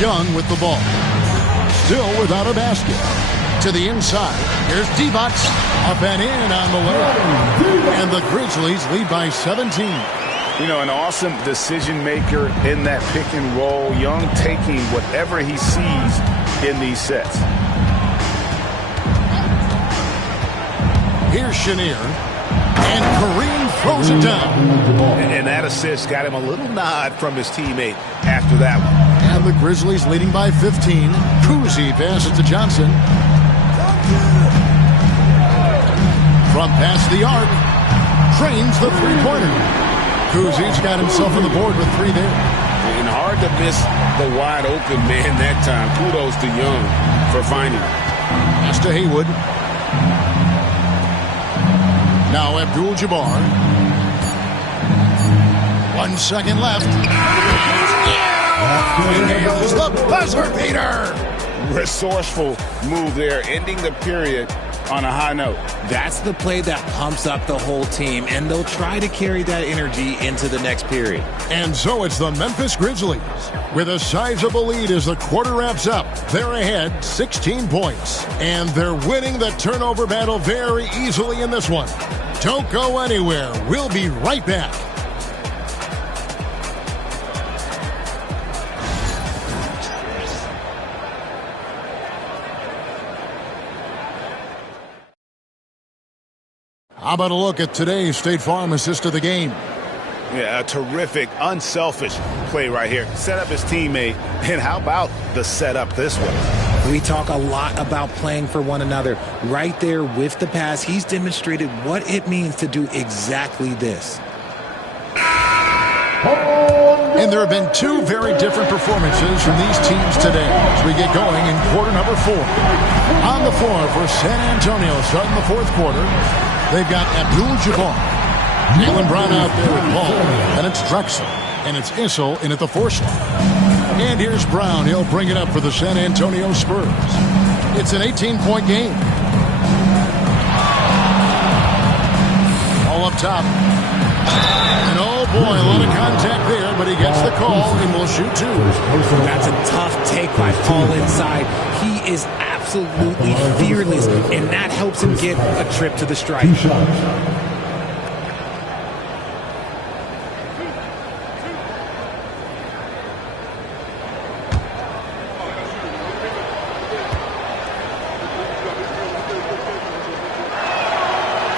Young with the ball. Still without a basket. To the inside. Here's Divac. Up and in on the layup. And the Grizzlies lead by 17. You know, an awesome decision maker in that pick and roll. Young taking whatever he sees in these sets. Here's Chenier. And Kareem throws it down. And that assist got him a little nod from his teammate after that one. And the Grizzlies leading by 15. Kuzi passes to Johnson. From past the arc. Drains the three-pointer. Kuzi's got himself on the board with 3 there. And hard to miss the wide open man that time. Kudos to Young for finding it. Pass to Haywood. Now Abdul-Jabbar. 1 second left. Here's the buzzer beater. Resourceful move there, ending the period on a high note. That's the play that pumps up the whole team, and they'll try to carry that energy into the next period. And so it's the Memphis Grizzlies with a sizable lead as the quarter wraps up. They're ahead 16 points, and they're winning the turnover battle very easily in this one. Don't go anywhere. We'll be right back. How about a look at today's State Farm assist of the game? Yeah, a terrific, unselfish play right here. Set up his teammate, and how about the setup this way? We talk a lot about playing for one another. Right there with the pass, he's demonstrated what it means to do exactly this. And there have been 2 very different performances from these teams today as we get going in quarter number 4. On the floor for San Antonio starting the 4th quarter, they've got Abdul-Jabbar. Jaylen Brown out there with Paul. And it's Drexel. And it's Issel in at the 4 slot. And here's Brown. He'll bring it up for the San Antonio Spurs. It's an 18-point game. All up top. And oh boy, a lot of contact there, but he gets the call and will shoot 2. That's a tough take by Paul inside. He is absolutely fearless, and that helps him get a trip to the stripe.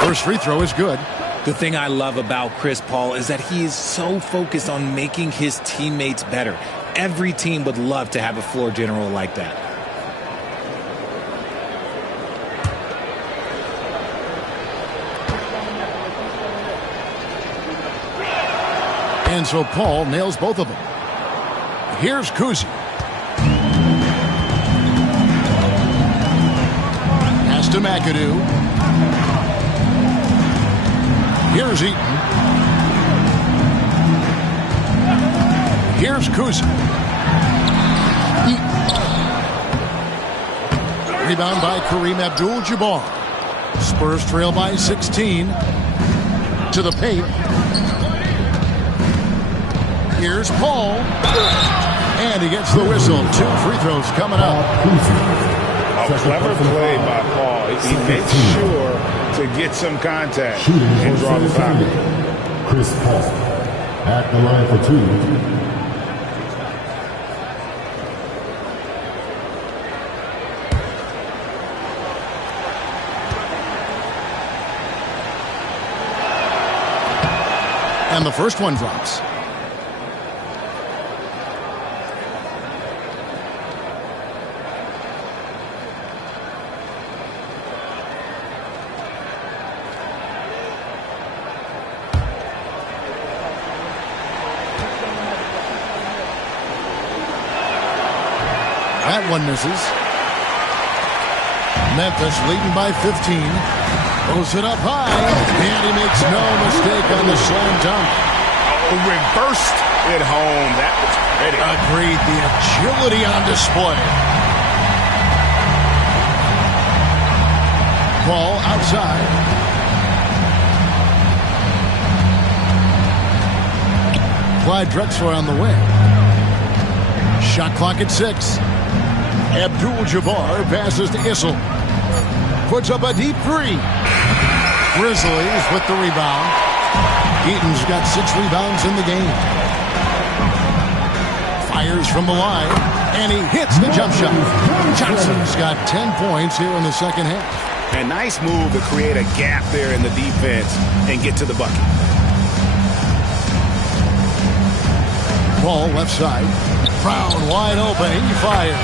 First free throw is good. The thing I love about Chris Paul is that he is so focused on making his teammates better. Every team would love to have a floor general like that. And so Paul nails both of them. Here's Kuzi. Pass to McAdoo. Here's Eaton. Here's Kuzi. Rebound by Kareem Abdul-Jabbar. Spurs trail by 16. To the paint. Here's Paul. And he gets the whistle. 2 free throws coming up. A clever play by Paul. He makes sure to get some contact and draw the foul. Chris Paul at the line for 2. And the first one drops. That one misses. Memphis leading by 15. Throws it up high. And he makes no mistake on the slam dunk. Oh, reversed it home. That was pretty. Agreed. The agility on display. Ball outside. Clyde Drexler on the wing. Shot clock at 6. Abdul-Jabbar passes to Issel. Puts up a deep 3. Grizzlies with the rebound. Eaton's got 6 rebounds in the game. Fires from the line. And he hits the jump shot. Johnson's got 10 points here in the second half. A nice move to create a gap there in the defense and get to the bucket. Paul left side. Brown wide open. He fires.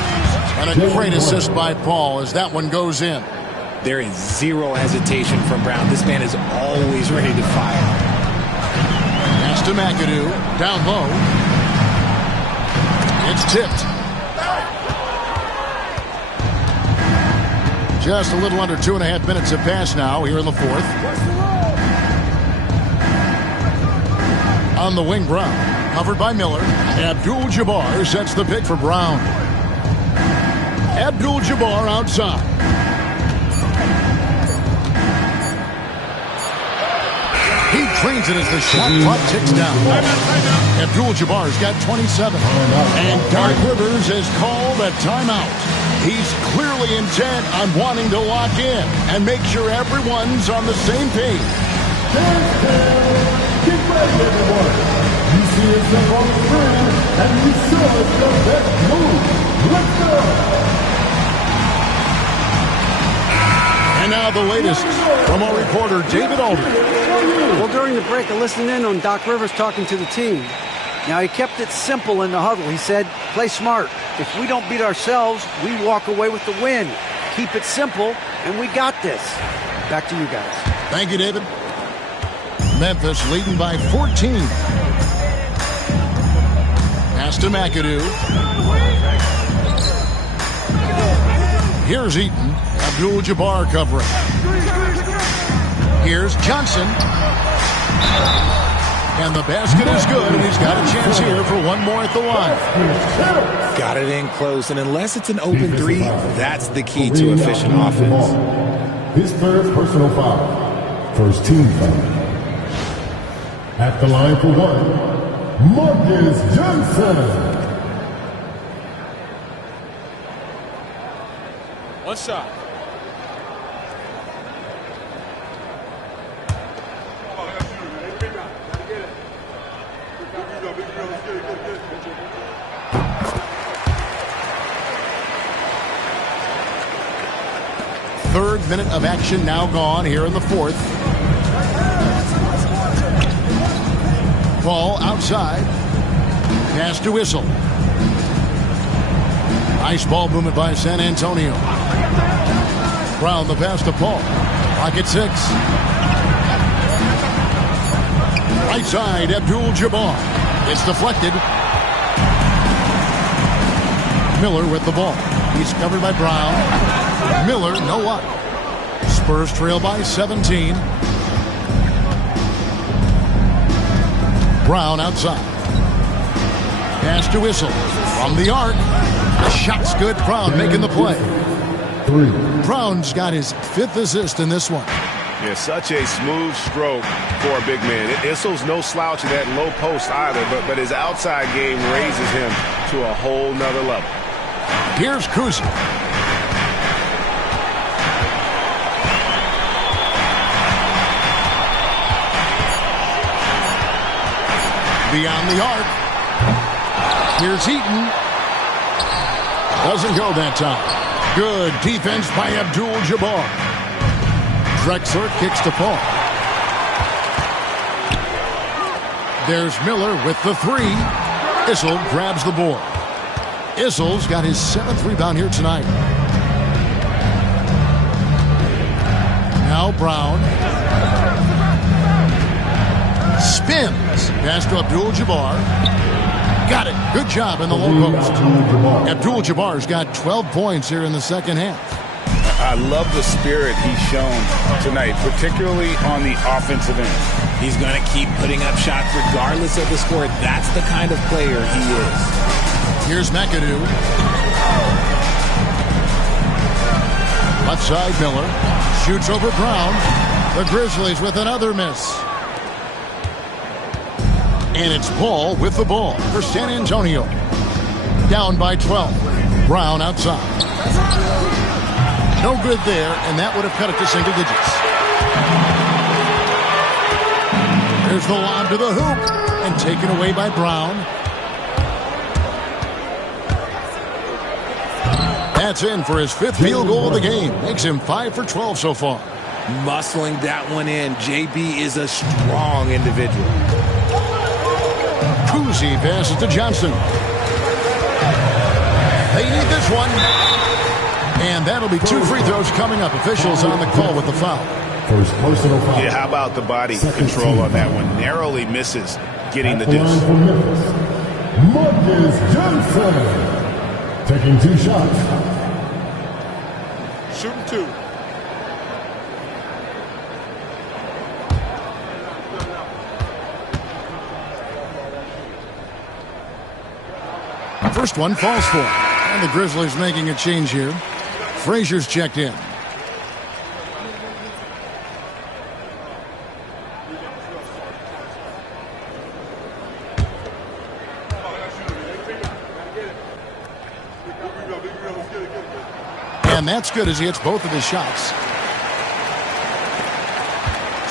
And a great assist by Paul as that one goes in. There is zero hesitation from Brown. This man is always ready to fire. Pass to McAdoo. Down low. It's tipped. Just a little under 2.5 minutes have passed now here in the fourth. On the wing, Brown. Covered by Miller. Abdul-Jabbar sets the pick for Brown. Abdul-Jabbar outside. He trains it as the shot clock ticks down. Abdul-Jabbar's got 27. And Doc Rivers has called a timeout. He's clearly intent on wanting to lock in and make sure everyone's on the same page. Get ready, everyone. You see yourself on the screen, and you saw it's the best move. Let's go. And now the latest from our reporter, David Aldridge. Well, during the break, I listened in on Doc Rivers talking to the team. Now, he kept it simple in the huddle. He said, play smart. If we don't beat ourselves, we walk away with the win. Keep it simple, and we got this. Back to you guys. Thank you, David. Memphis leading by 14. Pass to McAdoo. Here's Eaton. Abdul-Jabbar covering. Here's Johnson. And the basket is good, and he's got a chance here for one more at the line. Got it in close, and unless it's an open 3, that's the key to efficient offense. His third personal foul. First team foul. At the line for 1, Marcus Johnson. One shot. Third minute of action now gone here in the fourth. Ball outside. Pass to Whistle. Nice ball movement by San Antonio. Brown the pass to Paul. Pocket 6. Right side, Abdul-Jabbar. It's deflected. Miller with the ball. He's covered by Brown. Miller, no up. Spurs trail by 17. Brown outside. Pass to Whistle. From the arc. The shot's good. Brown making the play. Brown's got his 5th assist in this one. Yeah, such a smooth stroke for a big man. Whistle's no slouch in that low post either, but his outside game raises him to a whole nother level. Here's Kuzi. Beyond the arc. Here's Eaton. Doesn't go that time. Good defense by Abdul-Jabbar. Drexler kicks to Paul. There's Miller with the 3. Issel grabs the board. Issel's got his 7th rebound here tonight. Now Brown. Spins. Pass to Abdul-Jabbar. Got it. Good job in the low post. Abdul-Jabbar's got 12 points here in the second half. I love the spirit he's shown tonight, particularly on the offensive end. He's going to keep putting up shots regardless of the score. That's the kind of player he is. Here's McAdoo. Left side, Miller. Shoots over Brown. The Grizzlies with another miss. And it's Paul with the ball for San Antonio. Down by 12. Brown outside. No good there, and that would have cut it to single digits. There's the lob to the hoop, and taken away by Brown. That's in for his 5th field goal of the game. Makes him 5 for 12 so far. Muscling that one in. JB is a strong individual. Kuzi passes to Johnson. They need this one. And that'll be 2 free throws coming up. Officials on the call with the foul. First personal foul. Yeah, how about the body control on that one? Narrowly misses getting the deuce. Marcus Johnson taking 2 shots. Shooting 2. First one falls for. And the Grizzlies making a change here. Frazier's checked in. And that's good as he hits both of his shots.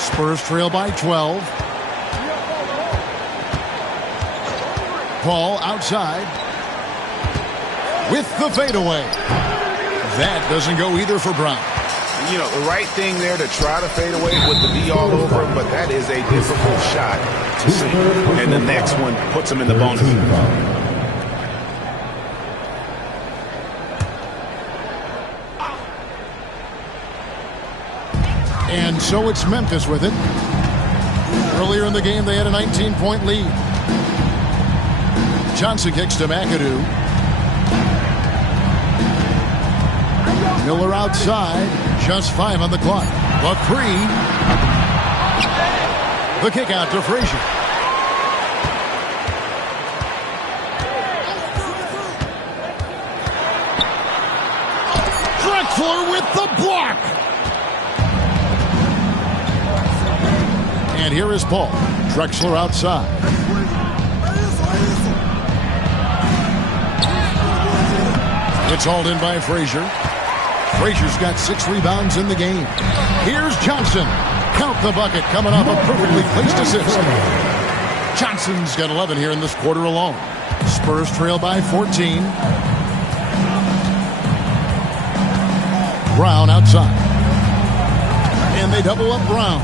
Spurs trail by 12. Paul outside. With the fadeaway. That doesn't go either for Brown. You know, the right thing there to try to fade away with the D all over him, but that is a difficult shot to see. And the next one puts him in the bonus. And so it's Memphis with it. Earlier in the game, they had a 19-point lead. Johnson kicks to McAdoo. Miller outside. Just 5 on the clock. McCree. The kick out to Frazier. Drexler with the block. And here is Paul. Drexler outside. It's hauled in by Frazier. Frazier's got 6 rebounds in the game. Here's Johnson. Count the bucket coming off a perfectly placed assist. Johnson's got 11 here in this quarter alone. Spurs trail by 14. Brown outside. And they double up Brown.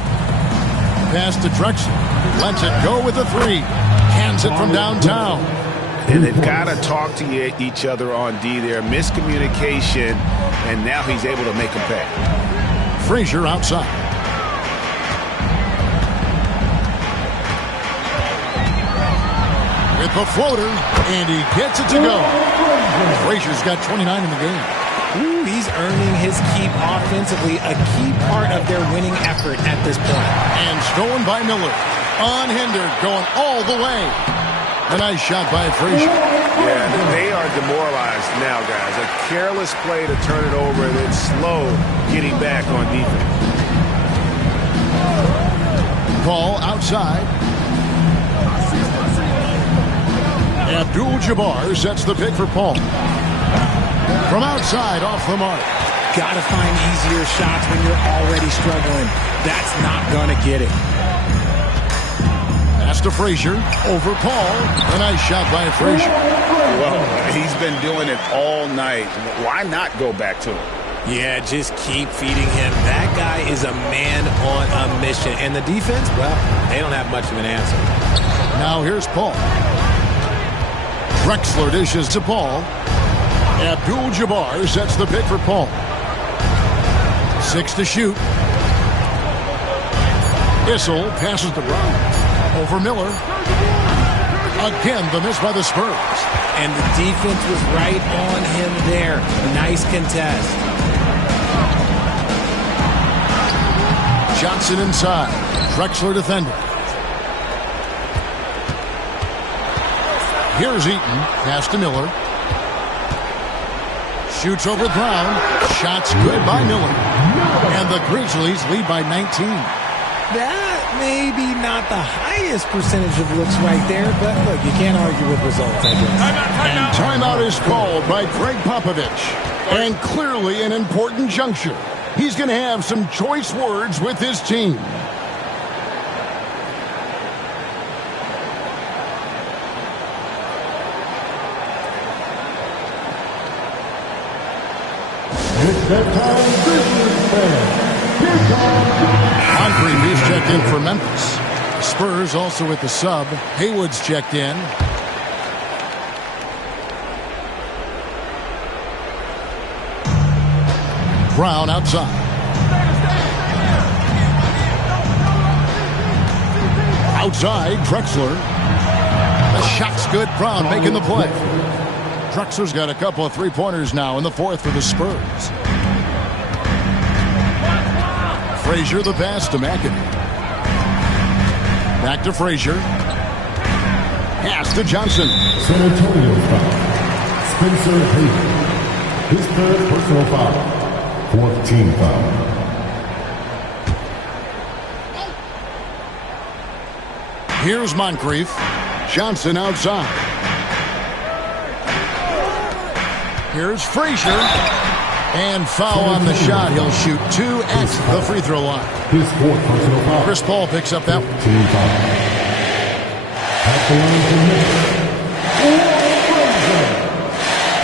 pass to Drexler. Lets it go with a three. Hands it from downtown. And they've got to talk to each other on D there. Miscommunication, and now he's able to make them pay. Frazier outside. With the floater, and he gets it to go. Frazier's got 29 in the game. Ooh, he's earning his keep offensively, a key part of their winning effort at this point. And stolen by Miller. Unhindered, going all the way. A nice shot by Frazier. Yeah, they are demoralized now, guys. A careless play to turn it over, and then slow getting back on defense. Ball outside. Abdul-Jabbar sets the pick for Paul. From outside, off the mark. Gotta find easier shots when you're already struggling. That's not gonna get it. Pass to Frazier. Over Paul. A nice shot by Frazier. Well, he's been doing it all night. Why not go back to him? Yeah, just keep feeding him. That guy is a man on a mission. And the defense, well, they don't have much of an answer. Now here's Paul. Drexler dishes to Paul. Abdul-Jabbar sets the pick for Paul. 6 to shoot. Issel passes to Brown. Over Miller. Again, the miss by the Spurs. And the defense was right on him there. Nice contest. Johnson inside. Drexler defender. Here's Eaton. Pass to Miller. Shoots over Brown. Shots good by Miller. And the Grizzlies lead by 19. That may be not the highest percentage of looks right there, but look, you can't argue with results, I guess. And timeout is called by Greg Popovich. And clearly an important juncture. He's going to have some choice words with his team. It's that time, Grizzlies fans. Here comes Moncrief is checked in for Memphis. Spurs also with the sub. Haywood's checked in. Brown outside. Outside, Drexler. The shot's good. Brown making the play. Drexler's got a couple of three-pointers now in the fourth for the Spurs. Frazier the pass to McAdoo. Back to Frazier. Pass to Johnson. San Antonio foul. Spencer Haywood. His third personal foul. Fourth team foul. Here's Moncrief. Johnson outside. Here's Frazier. And foul on the shot. He'll shoot 2 at the free throw line. His fourth personal foul. Chris Paul picks up that one. Team foul. At the line for Memphis.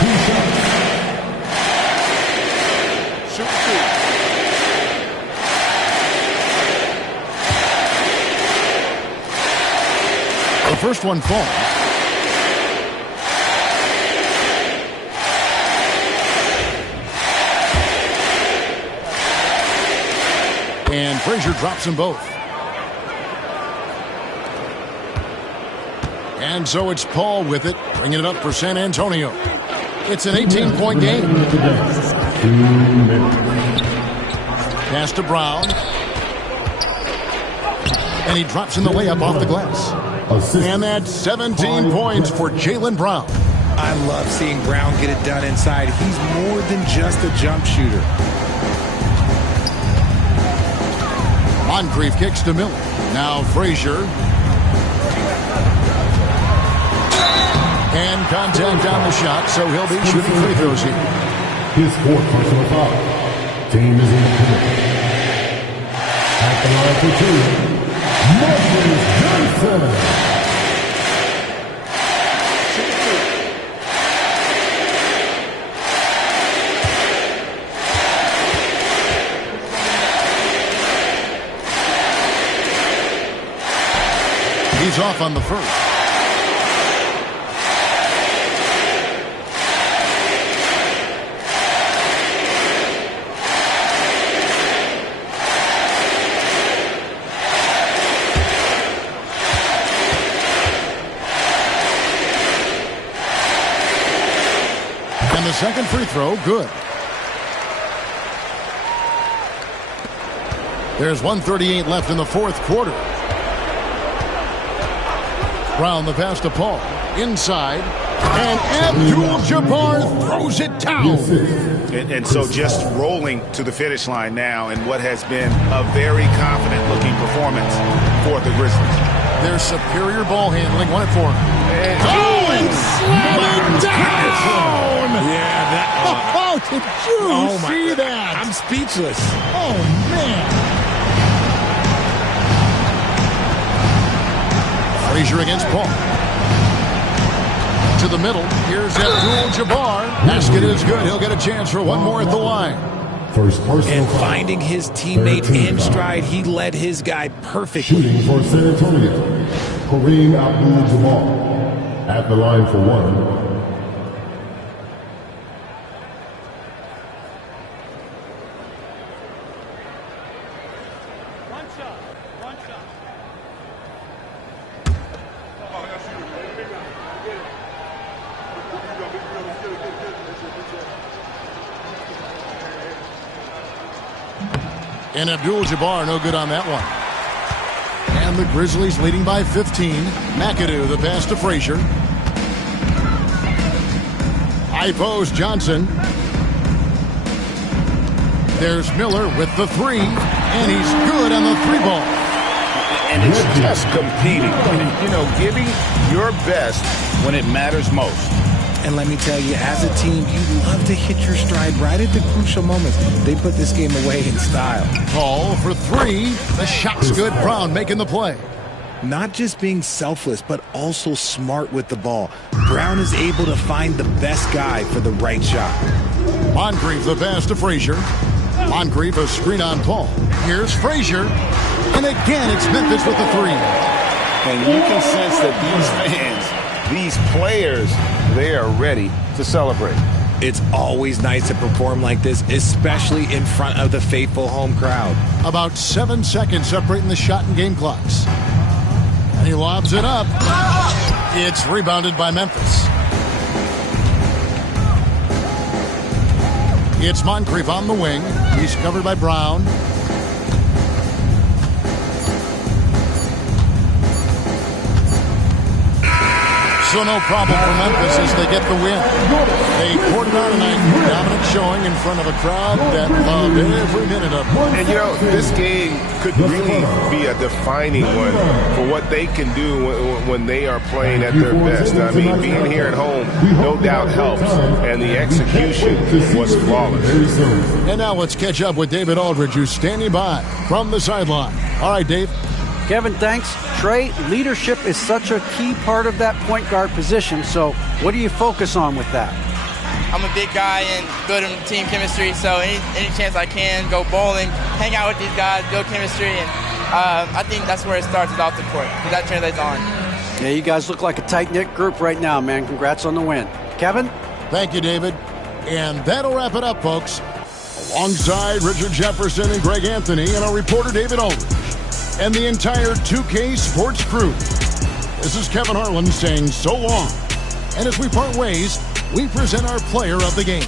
Two shots. Shoot two. The first one falls. And Frazier drops them both. And so it's Paul with it, bringing it up for San Antonio. It's an 18-point game. 2 minutes. Pass to Brown. And he drops in the layup off the glass. Assist. And that's 17 points for Jaylen Brown. I love seeing Brown get it done inside. He's more than just a jump shooter. Moncrief kicks to Miller. Now Frazier. And contact on the shot, so he'll be shooting free throws here. His fourth personal foul. Team is in the penalty. At the line for two. Marcus Johnson. He's off on the first. And the second free throw, good. There's 1:38 left in the fourth quarter. Brown the pass to Paul. Inside. And Abdul-Jabbar throws it down. And so just rolling to the finish line now in what has been a very confident-looking performance for the Grizzlies. Their superior ball handling. Won it for him. And slam it down! Yeah, that. Oh, did you see that? I'm speechless. Oh, man. Frazier against Paul. To the middle. Here's Abdul-Jabbar. Basket is good. He'll get a chance for one more at the line. And finding his teammate in stride, he led his guy perfectly. Shooting for San Antonio, Kareem Abdul-Jabbar at the line for one. And Abdul-Jabbar no good on that one. And the Grizzlies leading by 15. McAdoo the pass to Frazier. High post Johnson. There's Miller with the three. And he's good on the three ball. And it's just competing. You know, giving your best when it matters most. And let me tell you, as a team, you love to hit your stride right at the crucial moments. They put this game away in style. Paul for three. The shot's good. Brown making the play. Not just being selfless, but also smart with the ball. Brown is able to find the best guy for the right shot. Moncrief the pass to Frazier. Moncrief a screen on Paul. Here's Frazier. And again, it's Memphis with the three. And you can sense that these fans, these players, they are ready to celebrate. It's always nice to perform like this, especially in front of the faithful home crowd. About 7 seconds separating the shot and game clocks. And he lobs it up. It's rebounded by Memphis. It's Moncrief on the wing. He's covered by Brown. So no problem for Memphis as they get the win. They poured it out tonight, dominant showing in front of a crowd that loved every minute of it. And you know, this game could really be a defining one for what they can do when they are playing at their best. I mean, being here at home no doubt helps, and the execution was flawless. And now let's catch up with David Aldridge, who's standing by from the sideline. All right, Dave. Kevin, thanks. Trey, leadership is such a key part of that point guard position, so what do you focus on with that? I'm a big guy and good in team chemistry, so any chance I can, go bowling, hang out with these guys, build chemistry, and I think that's where it starts is off the court, because that translates on. Yeah, you guys look like a tight-knit group right now, man. Congrats on the win. Kevin? Thank you, David. And that'll wrap it up, folks. Alongside Richard Jefferson and Greg Anthony and our reporter David Aldridge and the entire 2K Sports crew. This is Kevin Harlan saying so long. And as we part ways, we present our player of the game.